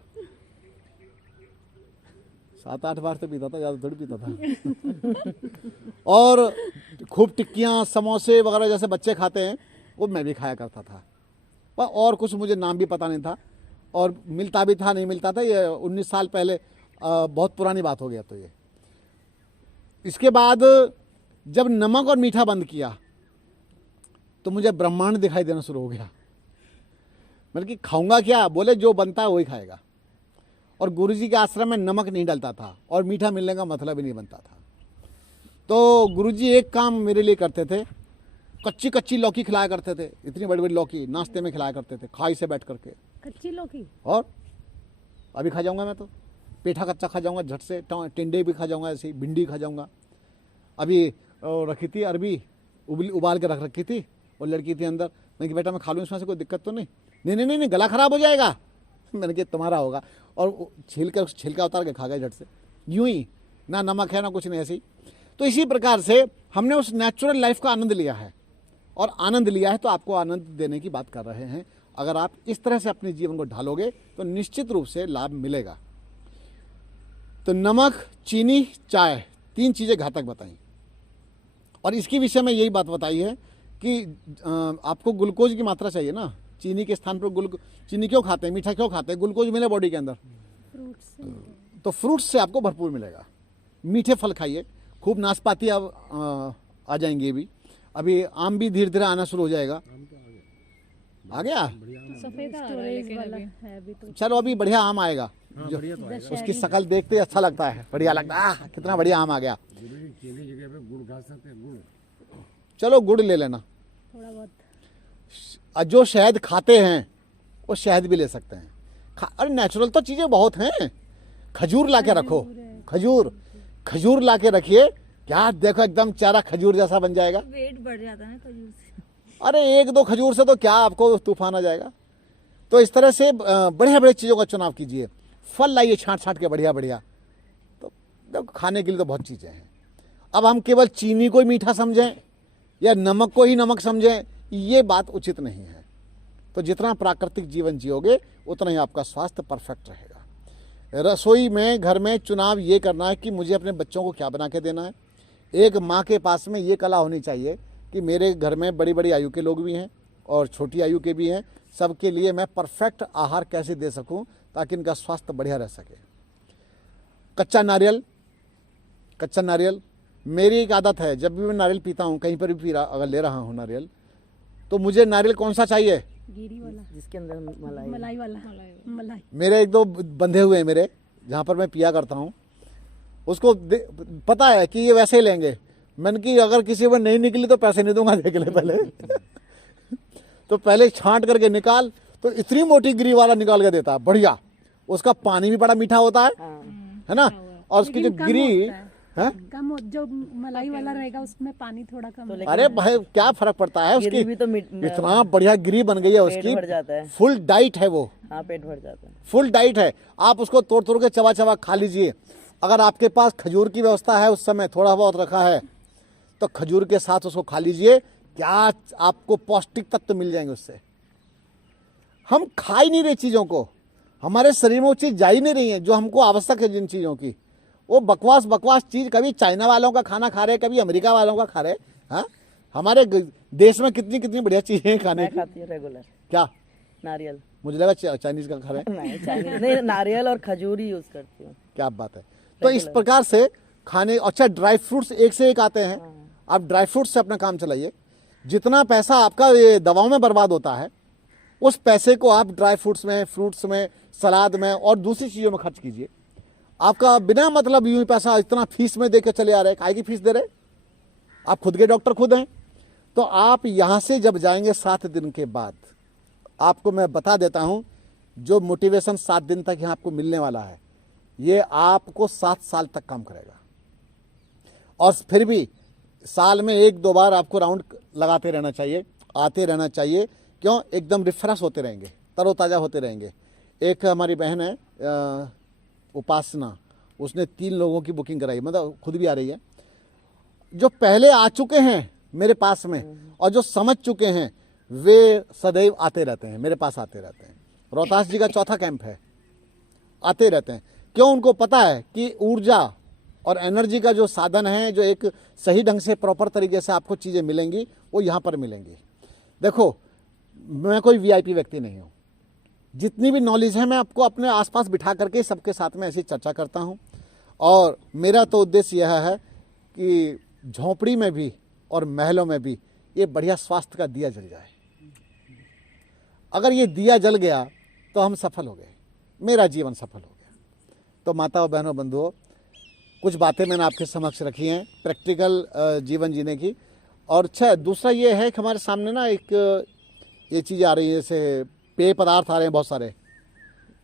7-8 बार तो पीता था, ज़्यादा थोड़ी पीता था। और खूब टिक्कियाँ समोसे वगैरह जैसे बच्चे खाते हैं वो मैं भी खाया करता था। और कुछ मुझे नाम भी पता नहीं था, और मिलता भी था नहीं मिलता था। ये 19 साल पहले, बहुत पुरानी बात हो गया। तो ये इसके बाद जब नमक और मीठा बंद किया तो मुझे ब्रह्मांड दिखाई देना शुरू हो गया। मतलब कि खाऊंगा क्या, बोले जो बनता है वही खाएगा। और गुरुजी के आश्रम में नमक नहीं डलता था और मीठा मिलने का मतलब ही नहीं बनता था। तो गुरुजी एक काम मेरे लिए करते थे, कच्ची कच्ची लौकी खिलाया करते थे। इतनी बड़ी बड़ी लौकी नाश्ते में खिलाया करते थे, खाई से बैठ करके। कच्ची लौकी, और अभी खा जाऊंगा मैं तो, पेठा कच्चा खा जाऊंगा झट से, टिंडे भी खा जाऊंगा, ऐसे ही भिंडी खा जाऊंगा। अभी रखी थी अरबी, उबाल के रख रखी थी, और लड़की थी अंदर। मैंने कि बेटा मैं खा लूँ, इसमें से कोई दिक्कत तो नहीं? नहीं, गला खराब हो जाएगा। मैंने कहा तुम्हारा होगा, और छिलका उतार के खा गए झट से, यूं ही, ना नमक है ना कुछ नहीं, ऐसे ही। तो इसी प्रकार से हमने उस नेचुरल लाइफ का आनंद लिया है, और आनंद लिया है तो आपको आनंद देने की बात कर रहे हैं। अगर आप इस तरह से अपने जीवन को ढालोगे तो निश्चित रूप से लाभ मिलेगा। तो नमक, चीनी, चाय, 3 चीज़ें घातक बताई, और इसके विषय में यही बात बताई है कि आपको ग्लूकोज की मात्रा चाहिए ना। चीनी के स्थान पर चीनी क्यों खाते हैं, मीठा क्यों खाते हैं? ग्लूकोज मिले बॉडी के अंदर, तो फ्रूट्स से आपको भरपूर मिलेगा। मीठे फल खाइए, खूब नाशपाती आ जाएंगे। अभी आम भी धीरे धीरे आना शुरू हो जाएगा। आ गया। सफेद स्टोरेज वाला है अभी तो। चलो अभी बढ़िया आम आएगा, जो दशहरी उसकी शकल देखते ही अच्छा लगता है, बढ़िया लगता है। कितना बढ़िया आम आ गया। जरूरी चीनी जगह पे गुड़ खा सकते हैं, गुड़। चलो गुड़ ले लेना। थोड़ा बहुत जो शहद खाते हैं वो शहद भी ले सकते हैं। अरे नेचुरल तो चीजें बहुत हैं। खजूर ला के रखो, खजूर ला के रखिए, क्या देखो एकदम चेहरा खजूर जैसा बन जाएगा। वेट बढ़ जाता है ना खजूर से। अरे एक दो खजूर से तो क्या आपको तूफान आ जाएगा। तो इस तरह से बढ़िया बढ़िया चीज़ों का चुनाव कीजिए। फल लाइए छांट छांट के बढ़िया बढ़िया, तो देखो खाने के लिए तो बहुत चीज़ें हैं। अब हम केवल चीनी को ही मीठा समझें या नमक को ही नमक समझें, ये बात उचित नहीं है। तो जितना प्राकृतिक जीवन जियोगे उतना ही आपका स्वास्थ्य परफेक्ट रहेगा। रसोई में, घर में चुनाव ये करना है कि मुझे अपने बच्चों को क्या बना के देना है। एक माँ के पास में ये कला होनी चाहिए कि मेरे घर में बड़ी बड़ी आयु के लोग भी हैं और छोटी आयु के भी हैं, सबके लिए मैं परफेक्ट आहार कैसे दे सकूं ताकि इनका स्वास्थ्य बढ़िया रह सके। कच्चा नारियल मेरी एक आदत है, जब भी मैं नारियल पीता हूं, कहीं पर भी अगर ले रहा हूं नारियल, तो मुझे नारियल कौन सा चाहिए, गिरी वाला, जिसके अंदर मलाई मलाई वाला, मलाई। मेरे एक दो बंधे हुए हैं मेरे, जहाँ पर मैं पिया करता हूँ, उसको पता है कि ये वैसे ही लेंगे। मैंने कि अगर किसी में नहीं निकली तो पैसे नहीं दूंगा, देख ले पहले। तो पहले छांट करके निकाल, तो इतनी मोटी गिरी वाला निकाल के देता है, बढ़िया। उसका पानी भी बड़ा मीठा होता है ना, और उसकी जो गिरी है कम, जो मलाई वाला रहेगा उसमें पानी थोड़ा कम। अरे भाई क्या फर्क पड़ता है उसकी, भी तो इतना बढ़िया गिरी बन गई है उसकी, भर जाता है। फुल डाइट है वो। हाँ, पेट भर जाता है, फुल डाइट है। आप उसको तोड़ तोड़ के चबा चबा खा लीजिए। अगर आपके पास खजूर की व्यवस्था है, उस समय थोड़ा बहुत रखा है, तो खजूर के साथ उसको खा लीजिए, क्या आपको पौष्टिक तत्व मिल जाएंगे उससे। हम खा ही नहीं रहे चीज़ों को, हमारे शरीर में वो चीज़ जा ही नहीं रही है जो हमको आवश्यक है जिन चीज़ों की। वो बकवास चीज़, कभी चाइना वालों का खाना खा रहे, कभी अमेरिका वालों का खा रहे। हाँ, हमारे देश में कितनी कितनी बढ़िया चीज़ें खाने मैं की। खाती हूँ रेगुलर क्या? नारियल। मुझे लगा चाइनीज का खा रहे हैं। नहीं, चाइनीज नहीं, नारियल और खजूर ही यूज करती हूँ। क्या बात है। तो इस प्रकार से खाने, अच्छा ड्राई फ्रूट्स एक से एक आते हैं, आप ड्राई फ्रूट्स से अपना काम चलाइए। जितना पैसा आपका ये दवाओं में बर्बाद होता है, उस पैसे को आप ड्राई फ्रूट्स में, फ्रूट्स में, सलाद में और दूसरी चीज़ों में खर्च कीजिए। आपका बिना मतलब यूं ही पैसा इतना फीस में दे के चले आ रहे हैं, काहे की फीस दे रहे? आप खुद के डॉक्टर खुद हैं। तो आप यहाँ से जब जाएंगे 7 दिन के बाद, आपको मैं बता देता हूँ, जो मोटिवेशन 7 दिन तक यहाँ आपको मिलने वाला है, ये आपको 7 साल तक काम करेगा। और फिर भी साल में 1-2 बार आपको राउंड लगाते रहना चाहिए, आते रहना चाहिए। क्यों? एकदम रिफ्रेश होते रहेंगे, तरोताज़ा होते रहेंगे। एक हमारी बहन है उपासना, उसने 3 लोगों की बुकिंग कराई, मतलब खुद भी आ रही है। जो पहले आ चुके हैं मेरे पास में और जो समझ चुके हैं, वे सदैव आते रहते हैं, मेरे पास आते रहते हैं। रोहतास जी का 4था कैंप है, आते रहते हैं। क्यों? उनको पता है कि ऊर्जा और एनर्जी का जो साधन है, जो एक सही ढंग से प्रॉपर तरीके से आपको चीज़ें मिलेंगी, वो यहाँ पर मिलेंगी। देखो, मैं कोई वीआईपी व्यक्ति नहीं हूँ। जितनी भी नॉलेज है मैं आपको अपने आसपास बिठा करके सबके साथ में ऐसी चर्चा करता हूँ। और मेरा तो उद्देश्य यह है कि झोंपड़ी में भी और महलों में भी ये बढ़िया स्वास्थ्य का दिया जल जाए। अगर ये दिया जल गया तो हम सफल हो गए, मेरा जीवन सफल हो गया। तो माताओं, बहनों, बंधुओं, कुछ बातें मैंने आपके समक्ष रखी हैं प्रैक्टिकल जीवन जीने की। और अच्छा, दूसरा ये है कि हमारे सामने ना एक ये चीज़ आ रही है, जैसे पेय पदार्थ आ रहे हैं बहुत सारे।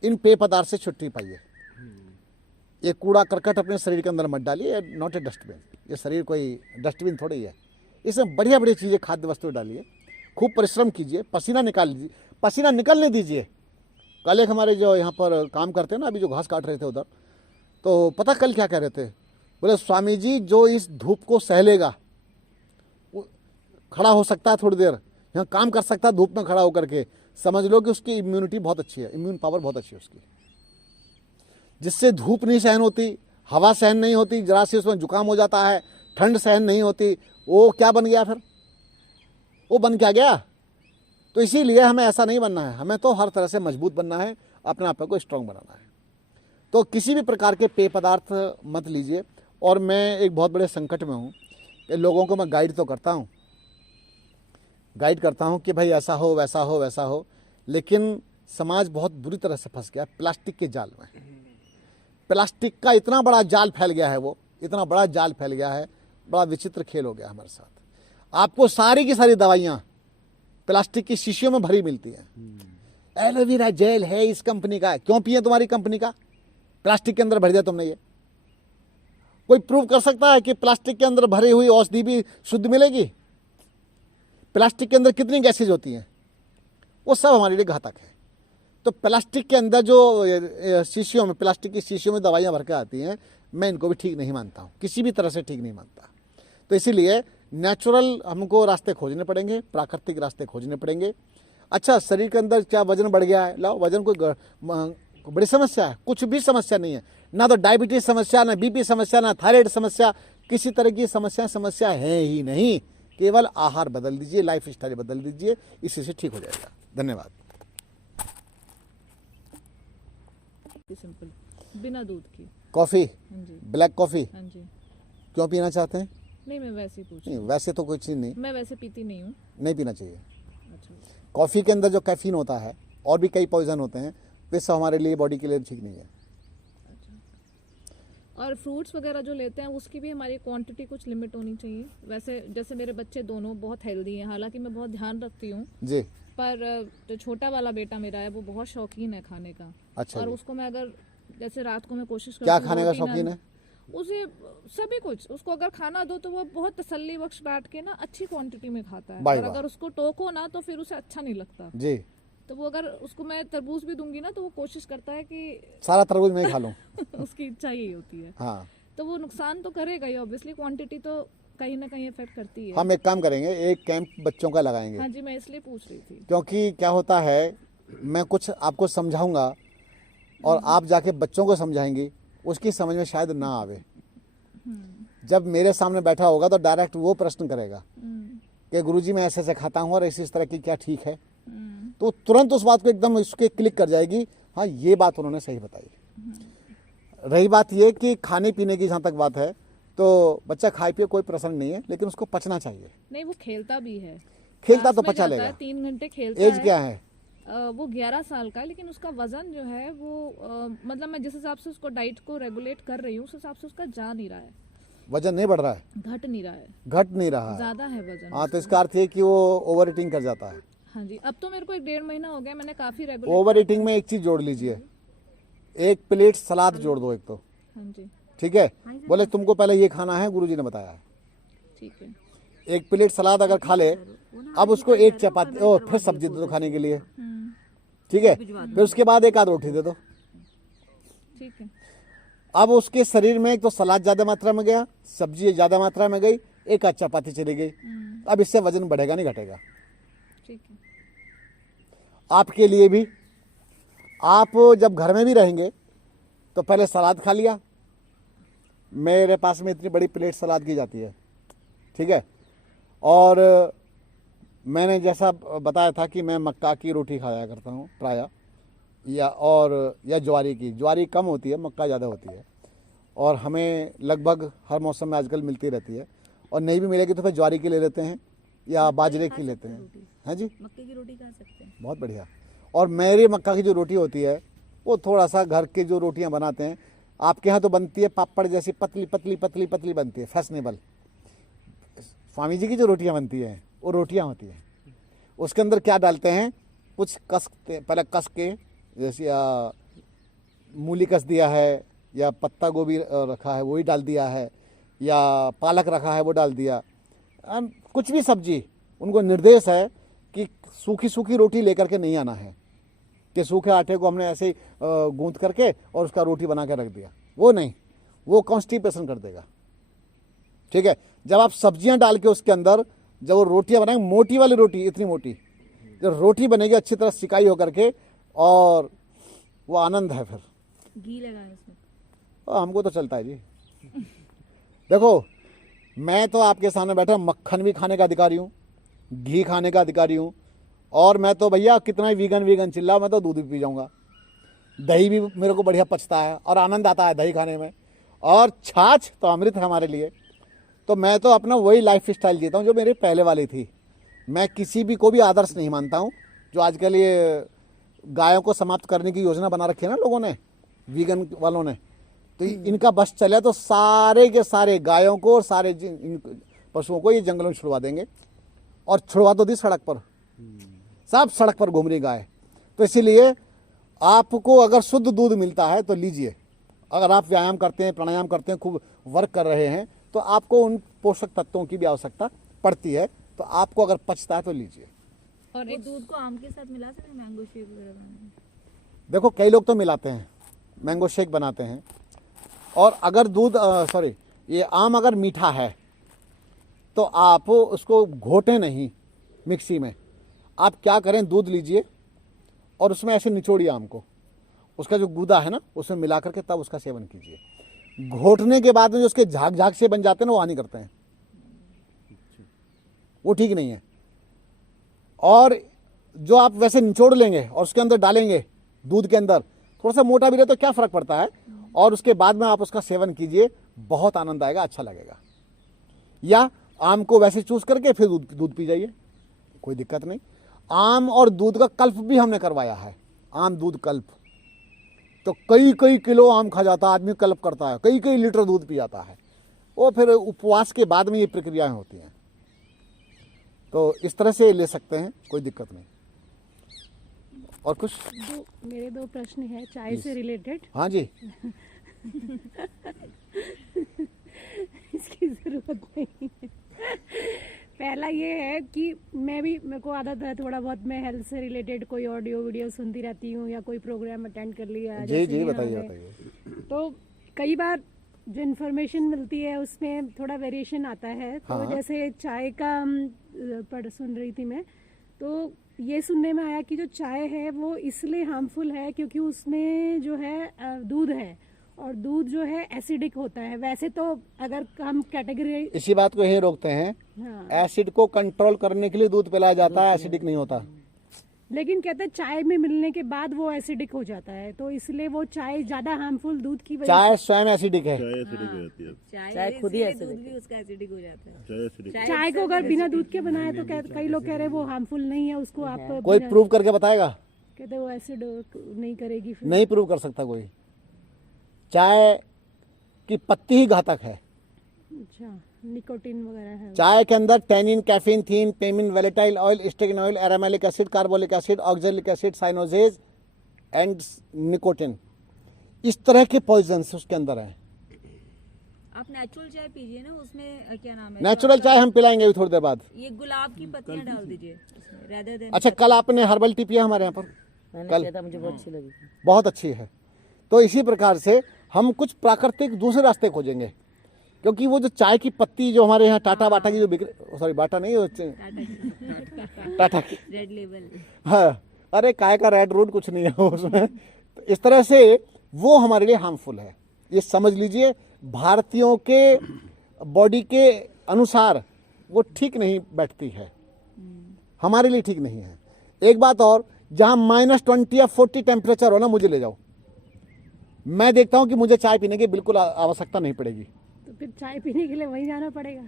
इन पेय पदार्थ से छुट्टी पाइए। ये कूड़ा करकट अपने शरीर के अंदर मत डालिए, नॉट ए डस्टबिन। ये शरीर कोई डस्टबिन थोड़ी है। इसमें बढ़िया बढ़िया चीज़ें, खाद्य वस्तु डालिए, खूब परिश्रम कीजिए, पसीना निकाल लीजिए, पसीना निकलने दीजिए। कल एक हमारे जो यहाँ पर काम करते हैं ना, अभी जो घास काट रहे थे उधर, तो पता कल क्या कह रहे थे? बोले स्वामी जी, जो इस धूप को सह लेगा वो खड़ा हो सकता है, थोड़ी देर यहाँ काम कर सकता है धूप में खड़ा होकर के, समझ लो कि उसकी इम्यूनिटी बहुत अच्छी है, इम्यून पावर बहुत अच्छी है उसकी। जिससे धूप नहीं सहन होती, हवा सहन नहीं होती, जरा से उसमें जुकाम हो जाता है, ठंड सहन नहीं होती, वो क्या बन गया फिर? वो बन क्या गया? तो इसीलिए हमें ऐसा नहीं बनना है, हमें तो हर तरह से मजबूत बनना है, अपने आप को स्ट्रांग बनाना है। तो किसी भी प्रकार के पेय पदार्थ मत लीजिए। और मैं एक बहुत बड़े संकट में हूँ कि लोगों को मैं गाइड तो करता हूँ, गाइड करता हूँ कि भाई ऐसा हो वैसा हो वैसा हो, लेकिन समाज बहुत बुरी तरह से फंस गया प्लास्टिक के जाल में। प्लास्टिक का इतना बड़ा जाल फैल गया है, वो इतना बड़ा जाल फैल गया है, बड़ा विचित्र खेल हो गया हमारे साथ। आपको सारी की सारी दवाइयाँ प्लास्टिक की शीशियों में भरी मिलती हैं। एलोवेरा जेल है इस कंपनी का, क्यों पिए तुम्हारी कंपनी का? प्लास्टिक के अंदर भर दिया तुमने। ये कोई प्रूव कर सकता है कि प्लास्टिक के अंदर भरी हुई औषधि भी शुद्ध मिलेगी? प्लास्टिक के अंदर कितनी गैसेज होती हैं, वो सब हमारे लिए घातक है। तो प्लास्टिक के अंदर जो शीशियों में, प्लास्टिक की शीशियों में दवाइयाँ भर के आती हैं, मैं इनको भी ठीक नहीं मानता हूँ, किसी भी तरह से ठीक नहीं मानता। तो इसीलिए नेचुरल हमको रास्ते खोजने पड़ेंगे, प्राकृतिक रास्ते खोजने पड़ेंगे। अच्छा, शरीर के अंदर क्या वजन बढ़ गया है? लाओ, वजन कोई बड़ी समस्या है? कुछ भी समस्या नहीं है, ना तो डायबिटीज समस्या, ना बीपी समस्या, ना थायराइड समस्या, किसी तरह की समस्या है ही नहीं। केवल आहार बदल दीजिए, लाइफ स्टाइल बदल दीजिए, इसी से ठीक हो जाएगा। धन्यवाद। सिंपल, बिना दूध की। कॉफ़ी, हाँ जी, ब्लैक कॉफ़ी हाँ जी। क्यों पीना चाहते हैं? नहीं, मैं वैसे ही पूछ नहीं, वैसे तो कोई चीज़ नहीं, मैं वैसे पीती नहीं हूँ। नहीं पीना चाहिए। अच्छा, कॉफ़ी के अंदर जो कैफीन होता है और भी कई पॉइजन होते हैं, वे सब हमारे लिए, बॉडी के लिए ठीक नहीं है। और फ्रूट्स वगैरह जो लेते हैं उसकी भी हमारी क्वांटिटी कुछ लिमिट होनी चाहिए। वैसे जैसे मेरे बच्चे दोनों बहुत हेल्दी हैं, हालांकि मैं बहुत ध्यान रखती हूँ, जी, पर जो छोटा वाला बेटा मेरा है वो बहुत शौकीन है खाने का। अच्छा और जी। उसको मैं अगर जैसे रात को मैं कोशिश करती क्या हूँ खाने का रोटी ना- शौकीन है? उसे सभी कुछ, उसको अगर खाना दो तो वो बहुत तसल्ली बख्श बैठ के ना अच्छी क्वांटिटी में खाता है। वाह और वाह। अगर उसको टोको ना तो फिर उसे अच्छा नहीं लगता। जी, तो वो अगर उसको मैं तरबूज भी दूंगी ना तो वो कोशिश करता है कि सारा तरबूज मैं ही खा लूँ। उसकी इच्छा यही होती है। हाँ, तो वो नुकसान तो करेगा ही, ऑब्वियसली क्वांटिटी तो कहीं ना कहीं इफेक्ट करती है। हम एक काम करेंगे, एक कैंप बच्चों का लगाएंगे, हाँ जी, मैं इसलिए पूछ रही थी। क्योंकि क्या होता है, मैं कुछ आपको समझाऊंगा और आप जाके बच्चों को समझाएंगी, उसकी समझ में शायद ना आवे। जब मेरे सामने बैठा होगा तो डायरेक्ट वो प्रश्न करेगा कि गुरुजी मैं ऐसे ऐसे खाता हूँ और इस तरह की क्या ठीक है, तो तुरंत उस बात को एकदम उसके क्लिक कर जाएगी, हाँ ये बात उन्होंने सही बताई। रही बात ये कि खाने पीने की जहाँ तक बात है, तो बच्चा खाए पिए कोई प्रश्न नहीं है, लेकिन उसको पचना चाहिए। नहीं, वो खेलता भी है, खेलता तो क्लास में पचा जाता लेगा। है, 3 घंटे खेलता एज है। क्या है? वो 11 साल का है, लेकिन उसका वजन जो है वो मतलब मैं जिस हिसाब से उसको डाइट को रेगुलेट कर रही हूँ उस हिसाब से उसका जा नहीं रहा है, वजन नहीं बढ़ रहा है, घट नहीं रहा है, घट नहीं रहा है। ज्यादा है वजन। हाँ, तो इसका अर्थ है कि वो ओवर ईटिंग कर जाता है। हाँ जी, अब तो मेरे को 1.5 महीना हो गया, मैंने काफी रेगुलेट। ओवर ईटिंग में एक चीज जोड़ लीजिए, एक प्लेट सलाद जोड़ दो एक तो, हाँ जी, ठीक है? बोले तुमको पहले ये खाना है, गुरुजी ने बताया है। ठीक है। एक प्लेट सलाद अगर खा ले, अब उसको एक चपाती और फिर सब्जी दे दो खाने के लिए, ठीक है? फिर उसके बाद एक आध रोटी दे दो। ठीक है, अब उसके शरीर में एक तो सलाद ज्यादा मात्रा में गया, सब्जी ज्यादा मात्रा में गई, एक आध चपाती चली गई। अब इससे वजन बढ़ेगा नहीं घटेगा। ठीक है। आपके लिए भी, आप जब घर में भी रहेंगे तो पहले सलाद खा लिया, मेरे पास में इतनी बड़ी प्लेट सलाद की जाती है, ठीक है? और मैंने जैसा बताया था कि मैं मक्का की रोटी खाया करता हूँ प्रायः, या ज्वारी की। ज्वारी कम होती है, मक्का ज़्यादा होती है, और हमें लगभग हर मौसम में आजकल मिलती रहती है, और नहीं भी मिलेगी तो फिर ज्वारी की ले लेते हैं या बाजरे की लेते हैं। हाँ जी, मक्के की रोटी खा सकते हैं। बहुत बढ़िया। और मेरी मक्का की जो रोटी होती है वो थोड़ा सा घर के जो रोटियां बनाते हैं, आपके यहाँ तो बनती है पापड़ जैसी पतली पतली पतली पतली बनती है, फैशनेबल। स्वामी जी की जो रोटियां बनती हैं वो रोटियां होती हैं, उसके अंदर क्या डालते हैं, कुछ पहले कस के, जैसे मूली कस दिया है, या पत्ता गोभी रखा है वही डाल दिया है, या पालक रखा है वो डाल दिया, कुछ भी सब्जी। उनको निर्देश है कि सूखी सूखी रोटी लेकर के नहीं आना है, कि सूखे आटे को हमने ऐसे ही गूंथ करके और उसका रोटी बना के रख दिया, वो नहीं, वो कॉन्स्टिपेशन कर देगा। ठीक है? जब आप सब्जियां डाल के उसके अंदर जब वो रोटियां बनाएंगे, मोटी वाली रोटी, इतनी मोटी जब रोटी बनेगी अच्छी तरह सिकाई होकर के, और वो आनंद है। फिर घी लगाए इसमें। हमको तो चलता है जी। देखो, मैं तो आपके सामने बैठा मक्खन भी खाने का अधिकारी हूँ, घी खाने का अधिकारी हूँ, और मैं तो भैया कितना ही वीगन चिल्ला, मैं तो दूध भी पी जाऊँगा। दही भी मेरे को बढ़िया पचता है और आनंद आता है दही खाने में, और छाछ तो अमृत है हमारे लिए। तो मैं तो अपना वही लाइफ स्टाइल जीता हूँ जो मेरी पहले वाली थी, मैं किसी भी को भी आदर्श नहीं मानता हूँ। जो आजकल ये गायों को समाप्त करने की योजना बना रखी है ना लोगों ने, वीगन वालों ने, तो इनका बस चले तो सारे के सारे गायों को और सारे इन पशुओं को ये जंगलों में छुड़वा देंगे। और छुड़वा तो दी सड़क पर, सब सड़क पर घूम रही गाय। तो इसीलिए आपको अगर शुद्ध दूध मिलता है तो लीजिए। अगर आप व्यायाम करते हैं, प्राणायाम करते हैं, खूब वर्क कर रहे हैं, तो आपको उन पोषक तत्वों की भी आवश्यकता पड़ती है। तो आपको अगर पचता है तो लीजिए। और एक दूध को आम के साथ मिला सकते हैं मैंगो शेक वगैरह बनाने? देखो कई लोग तो मिलाते हैं, मैंगो शेक बनाते हैं। और अगर दूध ये आम अगर मीठा है तो आप उसको घोटें नहीं मिक्सी में। आप क्या करें, दूध लीजिए और उसमें ऐसे निचोड़िए आम को, उसका जो गूदा है ना उसमें मिला करके तब उसका सेवन कीजिए। घोटने के बाद में जो उसके झाग झाग से बन जाते हैं ना, वो हानि करते हैं, वो ठीक नहीं है। और जो आप वैसे निचोड़ लेंगे और उसके अंदर डालेंगे, दूध के अंदर थोड़ा सा मोटा भी रहे तो क्या फर्क पड़ता है, और उसके बाद में आप उसका सेवन कीजिए, बहुत आनंद आएगा, अच्छा लगेगा। या आम को वैसे चूस करके फिर दूध पी जाइए, कोई दिक्कत नहीं। आम और दूध का कल्प भी हमने करवाया है, आम दूध कल्प। तो कई कई किलो आम खा जाता है आदमी, कल्प करता है, कई कई लीटर दूध पी जाता है। वो फिर उपवास के बाद में ये प्रक्रियाएं होती हैं। तो इस तरह से ले सकते हैं, कोई दिक्कत नहीं। और कुछ? मेरे दो प्रश्न है चाय से रिलेटेड। हाँ जी। इसकी जरूरत नहीं है। पहला ये है कि मेरे को आदत है थोड़ा बहुत, मैं हेल्थ से रिलेटेड कोई ऑडियो वीडियो सुनती रहती हूँ या कोई प्रोग्राम अटेंड कर लिया। जी जी, बताइए बताइए। तो कई बार जो इन्फॉर्मेशन मिलती है उसमें थोड़ा वेरिएशन आता है। तो हाँ। जैसे चाय का पढ़ सुन रही थी मैं, तो ये सुनने में आया कि जो चाय है वो इसलिए हार्मफुल है क्योंकि उसमें जो है दूध है, और दूध जो है एसिडिक होता है। वैसे तो अगर हम कैटेगरी, इसी बात को यही रोकते हैं। हाँ, एसिड को कंट्रोल करने के लिए दूध पिलाया जाता है, एसिडिक नहीं होता। लेकिन कहते हैं चाय में मिलने के बाद वो एसिडिक हो जाता है, तो इसलिए वो चाय ज्यादा हार्मफुल दूध की वजह चाय स्वयं एसिडिक है। चाय खुद ही इसलिए acidic दूध भी उसका एसिडिक हो जाता है। से चाय को अगर बिना दूध के बनाए तो कई लोग कह रहे हैं वो हार्मफुल नहीं है, उसको आप कोई प्रूव करके बताएगा? कहते हैं वो एसिड नहीं करेगी फिर। नहीं प्रूव कर सकता कोई। चाय की पत्ती ही घातक है। अच्छा, निकोटीन वगैरह है। चाय के अंदर टैनिन, कैफीन, थीन, पेमिन, वेलेटाइल ऑयल, स्टेगिन ऑयल, एरामेलिक acid, carbolic acid, oxalic acid, साइनोजेज एंड निकोटिन, इस तरह के पॉइजन्स उसके अंदर हैं। आप नेचुरल चाय पीजिए ना, उसमें क्या नाम है, नेचुरल चाय हम पिलाएंगे अभी थोड़ी देर बाद। ये गुलाब की पत्तियां डाल दीजिए rather than अच्छा, कल आपने हर्बल टी पिया हमारे यहाँ पर? मैंने कल किया था, मुझे बहुत अच्छी लगी थी। बहुत अच्छी है। तो इसी प्रकार से हम कुछ प्राकृतिक दूसरे रास्ते खोजेंगे, क्योंकि वो जो चाय की पत्ती जो हमारे यहाँ टाटा बाटा की जो सॉरी बाटा नहीं, वो टाटा की, रेड लेबल। हाँ, अरे काय का रेड रूट कुछ नहीं है उसमें। तो इस तरह से वो हमारे लिए हार्मफुल है, ये समझ लीजिए। भारतीयों के बॉडी के अनुसार वो ठीक नहीं बैठती है, हमारे लिए ठीक नहीं है। एक बात और, जहां -20 या 40 टेम्परेचर हो ना, मुझे ले जाओ, मैं देखता हूं कि मुझे चाय पीने की बिल्कुल आवश्यकता नहीं पड़ेगी। तो फिर चाय पीने के लिए वहीं जाना पड़ेगा।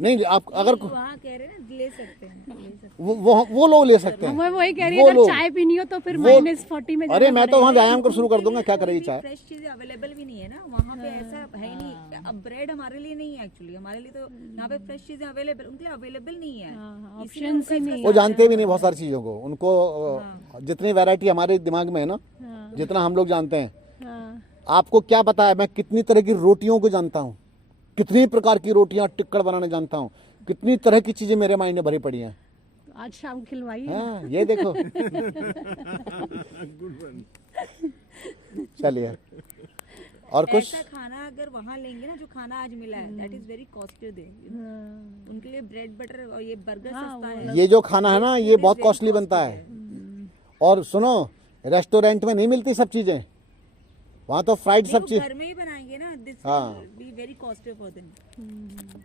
नहीं, आप अगर वहाँ कह रहे हैं ना, ले सकते हैं, ले सकते हैं। वो लोग ले सकते हैं। मैं वही कह रही वो हूँ, अगर लोग- चाय पीनी हो तो फिर वो- -40 में अरे जाना मैं तो वहाँ पड़ेगा। व्यायाम कर शुरू कर दूंगा, क्या करेगी चाय। फ्रेश चीजें अवेलेबल भी नहीं है ना वहाँ पे, ऐसा है ही नहीं। अब ब्रेड हमारे लिए नहीं है एक्चुअली, हमारे लिए तो यहाँ पे फ्रेश चीजें अवेलेबल, उनके लिए अवेलेबल नहीं है। हाँ, इसीलिए options उनका ही इसका नहीं वो ज्यादा- जानते भी नहीं बहुत सारी चीज़ों को। उनको जितनी वैरायटी हमारे दिमाग में है ना, हाँ, जितना हम लोग जानते हैं, हाँ, आपको क्या पता है। मैं कितनी तरह की रोटियों को जानता हूँ, कितनी प्रकार की रोटियां टिक्कड़ बनाने जानता हूँ, कितनी तरह की चीजें मेरे माइंड में भरी पड़ी हैं। तो आज शाम खिलवाइए। हाँ, ये देखो। चलिए, और कुछ? ऐसा खाना अगर वहाँ लेंगे ना, जो खाना आज मिला है, दैट इज वेरी कॉस्टली दे। उनके लिए ब्रेड बटर और ये बर्गर सस्ता है। ये जो खाना है ना, ये बहुत कॉस्टली बनता है। और सुनो, रेस्टोरेंट में नहीं मिलती सब चीजें, वहाँ तो फ्राइड सब देखो, चीज। घर में ही बनाएंगे ना, दिस हाँ। Will be very costly for them.